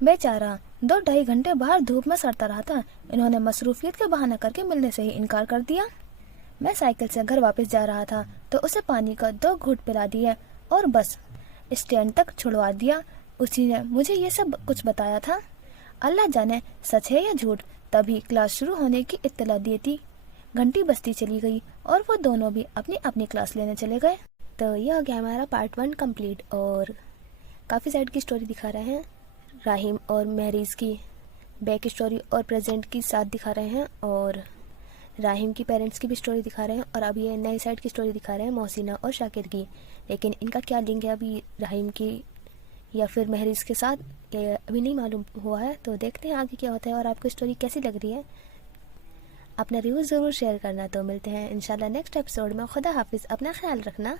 بیچارہ 2-2.5 گھنٹے باہر دھوپ میں سڑتا رہا تھا، انہوں نے مصروفیت کا بہانہ کر کے ملنے سے ہی انکار کر دیا۔ میں سائیکل سے گھر واپس جا رہا تھا تو اسے پانی کا 2 گھونٹ پلا دیے اور بس اسٹینڈ تک چھڑوا دیا، اسی نے مجھے یہ سب کچھ بتایا تھا، اللہ جانے سچ ہے یا جھوٹ۔ تبھی کلاس شروع ہونے کی اطلاع دی تھی، گھنٹی بجتی چلی گئی اور وہ دونوں بھی اپنی اپنی کلاس لینے چلے گئے۔ تو یہ ہو گیا ہمارا پارٹ 1 کمپلیٹ، اور کافی سائڈ کی سٹوری دکھا رہے ہیں، راہیم اور مہریز کی بیک سٹوری اور پریزنٹ کی ساتھ دکھا رہے ہیں، اور راہیم کی پیرنٹس کی بھی سٹوری دکھا رہے ہیں، اور اب یہ نئی سائڈ کی سٹوری دکھا رہے ہیں محسنہ اور شاکر کی، لیکن ان کا کیا لنک ہے ابھی راہیم کی یا پھر مہریز کے ساتھ یہ ابھی نہیں معلوم ہوا ہے، تو دیکھتے ہیں آگے کیا ہوتا ہے، اور آپ کو سٹوری کیسی لگ رہی ہے اپنا ریویو ضرور شیئر کرنا۔ تو ملتے ہیں انشاءاللہ نیکسٹ ایپیسوڈ میں، خدا حافظ، اپنا خیال رکھنا۔